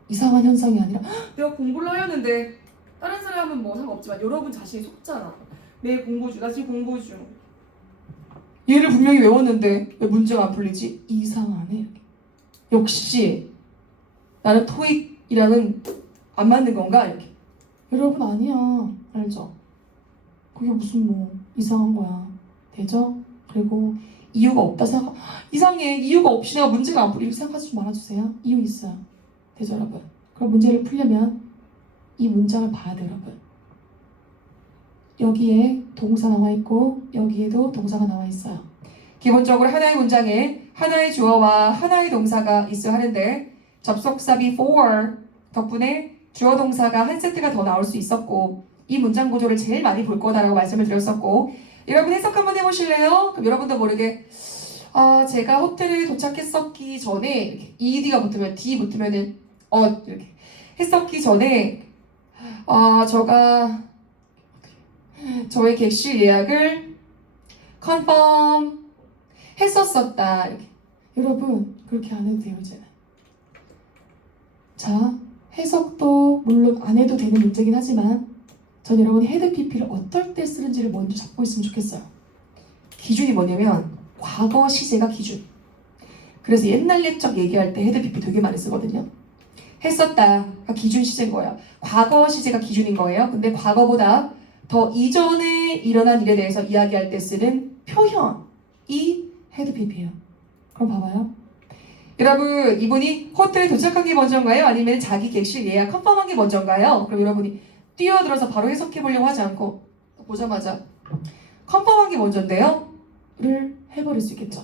이상한 현상이 아니라 내가 공부를 하려는데 다른 사람은 뭐 상관없지만 여러분 자신이 속잖아 내 공부 중 나 지금 공부 중 얘를 분명히 외웠는데 왜 문제가 안 풀리지? 이상하네. 역시 나는 토익이랑은 안 맞는 건가? 이렇게 여러분 아니야. 알죠? 그게 무슨 뭐 이상한 거야. 되죠? 그리고 이유가 없다 생각 이상해 이유가 없이 내가 문제가 안 풀리 이렇게 생각하지 좀 말아주세요. 이유 있어요. 되죠, 여러분? 그럼 문제를 풀려면 이 문장을 봐야 돼요, 여러분. 여기에 동사 나와 있고 여기에도 동사가 나와 있어요. 기본적으로 하나의 문장에 하나의 주어와 하나의 동사가 있어야 하는데 접속사비 for 덕분에 주어 동사가 한 세트가 더 나올 수 있었고 이 문장 구조를 제일 많이 볼 거다라고 말씀을 드렸었고 여러분 해석 한번 해보실래요? 그럼 여러분도 모르게 제가 호텔에 도착했었기 전에 이렇게 ed가 붙으면 d 붙으면은 이렇게 했었기 전에 저의 객실 예약을 컨펌 했었었다 이렇게. 여러분 그렇게 안 해도 돼요, 이제는. 자, 해석도 물론 안 해도 되는 문제긴 하지만 전 여러분이 헤드 PP를 어떨 때 쓰는지를 먼저 잡고 있으면 좋겠어요. 기준이 뭐냐면 과거 시제가 기준. 그래서 옛날 옛적 얘기할 때 헤드 PP 되게 많이 쓰거든요. 했었다가 기준 시제인 거예요. 과거 시제가 기준인 거예요. 근데 과거보다 더 이전에 일어난 일에 대해서 이야기할 때 쓰는 표현이 헤드 PP예요. 그럼 봐봐요. 여러분 이분이 호텔에 도착한 게 먼저인가요? 아니면 자기 객실 예약 컨펌한 게 먼저인가요? 그럼 여러분이 뛰어들어서 바로 해석해 보려고 하지 않고 보자마자 컨펌한 게 먼저인데요? 를 해버릴 수 있겠죠.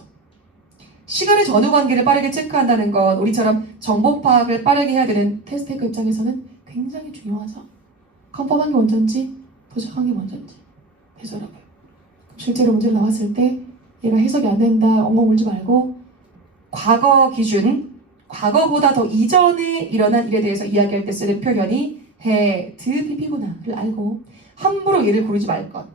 시간의 전후 관계를 빠르게 체크한다는 건 우리처럼 정보 파악을 빠르게 해야 되는 테스트 테이크 입장에서는 굉장히 중요하죠. 컨펌한 게 먼저인지 도착한 게 먼저인지. 되죠, 여러분? 실제로 문제를 나왔을 때 얘가 해석이 안 된다 엉엉 울지 말고 과거 기준, 과거보다 더 이전에 일어난 일에 대해서 이야기할 때 쓰는 표현이 had PP구나를 알고 함부로 얘를 고르지 말 것.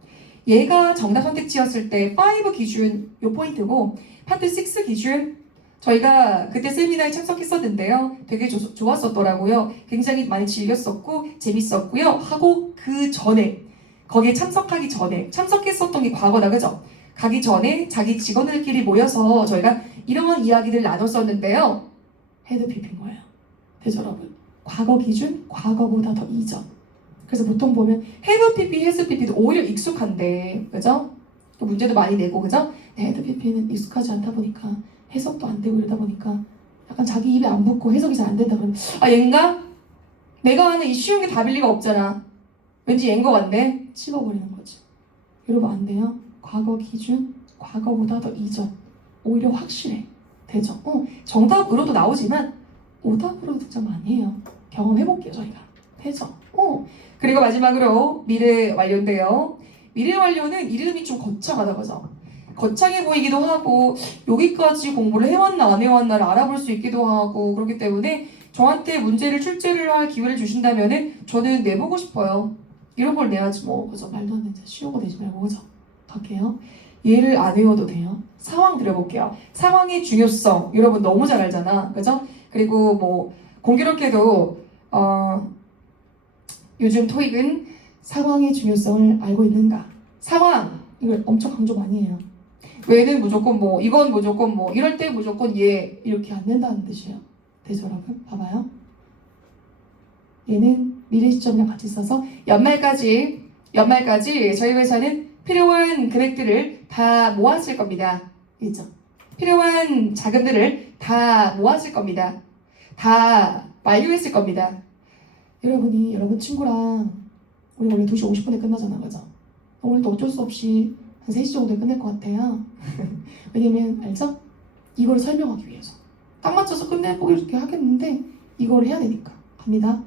얘가 정답 선택지였을 때 5 기준 요 포인트고 파트 6 기준 저희가 그때 세미나에 참석했었는데요. 되게 좋았었더라고요. 굉장히 많이 즐겼었고 재밌었고요. 하고 그 전에 거기에 참석하기 전에 참석했었던 게 과거다 그죠? 가기 전에 자기 직원들끼리 모여서 저희가 이런 이야기들 나눴었는데요. 헤드 PP인 거예요. 되죠, 여러분? 과거 기준, 과거보다 더 이전. 그래서 보통 보면 have PP, has PP도 오히려 익숙한데 그죠? 문제도 많이 내고 그죠? 헤드 PP는 익숙하지 않다 보니까 해석도 안 되고 이러다 보니까 약간 자기 입에 안 붙고 해석이 잘 안 된다 그러면 얘인가? 내가 하는 이 쉬운 게 답일 리가 없잖아. 왠지 얘인 것 같네. 씹어버리는 거지. 여러분 안 돼요? 과거 기준, 과거보다 더 이전. 오히려 확실해. 되죠? 정답으로도 나오지만 오답으로 등장 많이 해요. 경험해볼게요, 저희가. 되죠? 그리고 마지막으로 미래 완료인데요. 미래 완료는 이름이 좀 거창하다 그죠? 거창해 보이기도 하고 여기까지 공부를 해왔나 안 해왔나를 알아볼 수 있기도 하고 그렇기 때문에 저한테 문제를 출제를 할 기회를 주신다면은 저는 내보고 싶어요. 이런 걸 내야지 뭐 그죠? 말도 안 되는 쉬운 거 내지 말고 그죠? 갈게요. 얘를 안 외워도 돼요. 상황 들어볼게요. 상황의 중요성 여러분 너무 잘 알잖아, 그죠? 그리고 뭐 공교롭게도 요즘 토익은 상황의 중요성을 알고 있는가? 상황 이걸 엄청 강조 많이 해요. 왜는 무조건 뭐 이건 무조건 뭐 이럴 때 무조건 얘 이렇게 안 된다는 뜻이에요. 되죠, 여러분? 봐봐요. 얘는 미래 시점이랑 같이 써서 연말까지 저희 회사는 필요한 금액들을 다 모았을 겁니다. 있죠? 필요한 자금들을 다 모았을 겁니다. 다 완료했을 겁니다. 여러분 친구랑 우리 원래 2시 50분에 끝나잖아, 그죠? 오늘도 어쩔 수 없이 한 3시 정도에 끝낼 것 같아요. 왜냐면 알죠? 이걸 설명하기 위해서 딱 맞춰서 끝내보기 이렇게 하겠는데 이걸 해야 되니까 갑니다.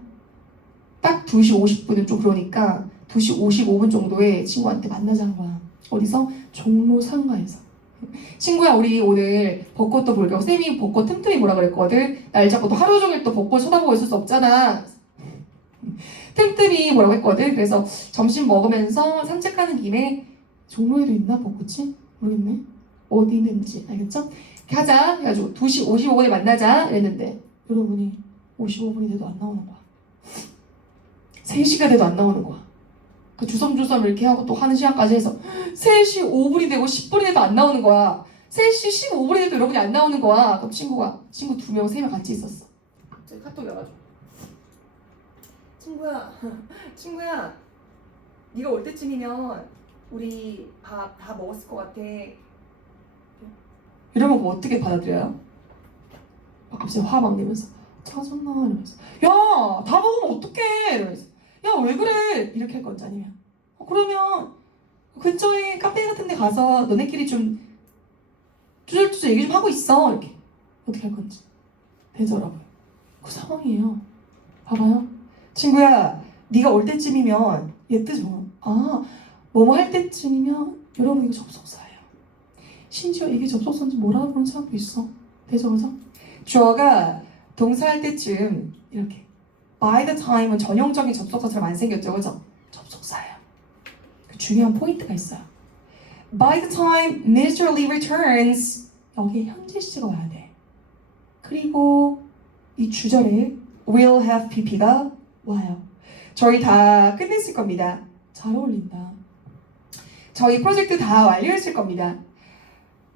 딱 2시 50분은 좀 그러니까 2시 55분 정도에 친구한테 만나자는 거야. 어디서? 종로 상가에서. 친구야, 우리 오늘 벚꽃도 볼 겸 쌤이 벚꽃 틈틈이 보라 그랬거든. 날 자꾸 또 하루 종일 또 벚꽃 쳐다보고 있을 수 없잖아. 틈틈이 보라고 했거든. 그래서 점심 먹으면서 산책하는 김에 종로에도 있나 벚꽃이? 모르겠네. 어디 있는지 알겠죠? 이렇게 하자 해가지고 2시 55분에 만나자 이랬는데 여러분이 55분이 돼도 안 나오는 거야. 3시가 돼도 안 나오는 거야. 그 주섬주섬 이렇게 하고 또 하는 시간까지 해서 3시 5분이 되고 10분이 돼도 안 나오는 거야. 3시 15분이 돼도 여러분이 안 나오는 거야. 그럼 친구 2명, 3명 같이 있었어. 갑자기 카톡이 와가지고 친구야 네가 올 때쯤이면 우리 밥 다 먹었을 것 같아. 이러면 뭐 어떻게 받아들여요? 막 갑자기 화 막 내면서 짜증나 이러면서 야 다 먹으면 어떡해 이러면서 야 왜 그래 이렇게 할 건지 아니면 그러면 근처에 카페 같은 데 가서 너네끼리 좀 쭈글쭈글 얘기 좀 하고 있어 이렇게 어떻게 할 건지 되죠 여러분? 그 상황이에요. 봐봐요. 친구야 네가 올 때쯤이면 얘 뜨죠. 뭐뭐 할 때쯤이면 여러분 이거 접속사예요. 심지어 이게 접속사인지 뭐라 부르는 사람도 있어. 되죠 그죠? 주어가 동사할 때쯤 이렇게 by the time은 전형적인 접속사처럼 안 생겼죠 그죠? 접속사예요. 그 중요한 포인트가 있어요. By the time Mr. Lee returns 여기에 현재 시제가 와야 돼. 그리고 이 주절에 will have pp가 와요. 저희 다 끝냈을 겁니다. 잘 어울린다. 저희 프로젝트 다 완료했을 겁니다.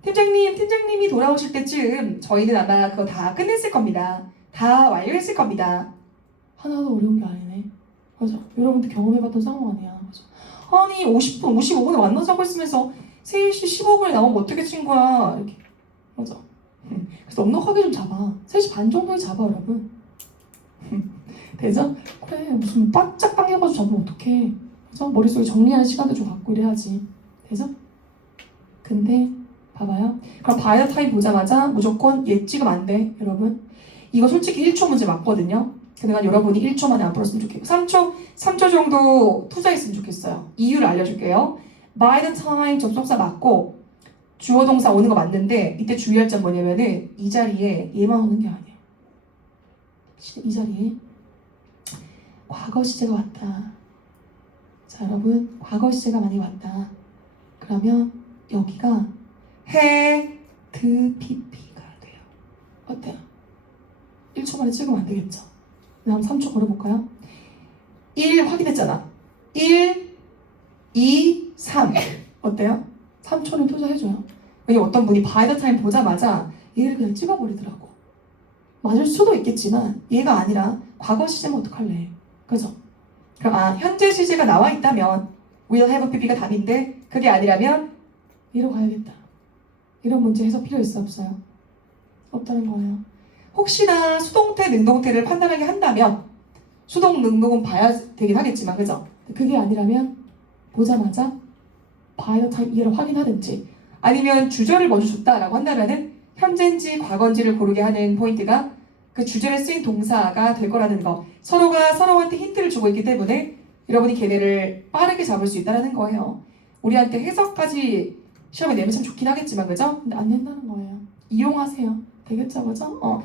팀장님이 돌아오실 때쯤 저희는 아마 그거 다 끝냈을 겁니다. 다 완료했을 겁니다. 하나도 어려운 게 아니네. 맞아. 여러분도 경험해봤던 상황 아니야. 맞아. 아니 50분, 55분에 만나자고 했으면서 3시 15분에 나오면 어떻게 친구야. 이렇게. 맞아. 그래서 넉넉하게 좀 잡아. 3시 반 정도에 잡아 여러분. 되죠? 그래 무슨 바짝 당겨가지고 잡으면 어떡해. 그죠? 머릿속에 정리하는 시간도 좀 갖고 이래야지. 되죠? 근데 봐봐요. 그럼 바이어 타임 보자마자 무조건 얘 찍으면 안 돼 여러분. 이거 솔직히 1초 문제 맞거든요. 그러니까 여러분이 1초 만에 안 풀었으면 좋겠고 3초 정도 투자했으면 좋겠어요. 이유를 알려줄게요. by the time 접속사 맞고 주어 동사 오는 거 맞는데 이때 주의할 점 뭐냐면은 이 자리에 얘만 오는 게 아니에요. 이 자리에 과거 시제가 왔다. 자 여러분 과거 시제가 많이 왔다. 그러면 여기가 had pp가 돼요. 어때요? 1초 만에 찍으면 안 되겠죠? 다음 3초 걸어볼까요? 1 확인했잖아. 1, 2, 3 어때요? 3초는 투자해줘요. 왜냐면 어떤 분이 by the time 보자마자 얘를 그냥 찍어버리더라고. 맞을 수도 있겠지만 얘가 아니라 과거 시제면 어떡할래? 그죠? 그럼 현재 시제가 나와 있다면 will have pp가 답인데 그게 아니라면 얘로 가야겠다. 이런 문제 해석 필요 있어 없어요? 없다는 거예요. 혹시나 수동태, 능동태를 판단하게 한다면 수동, 능동은 봐야 되긴 하겠지만 그죠? 그게 아니라면 보자마자 by the time 이해를 확인하든지 아니면 주절을 먼저 줬다라고 한다면은 현재인지 과거인지를 고르게 하는 포인트가 그 주절에 쓰인 동사가 될 거라는 거. 서로가 서로한테 힌트를 주고 있기 때문에 여러분이 걔네를 빠르게 잡을 수 있다는 거예요. 우리한테 해석까지 시험에 내면 참 좋긴 하겠지만 그죠? 근데 안 된다는 거예요. 이용하세요. 되겠죠 그죠?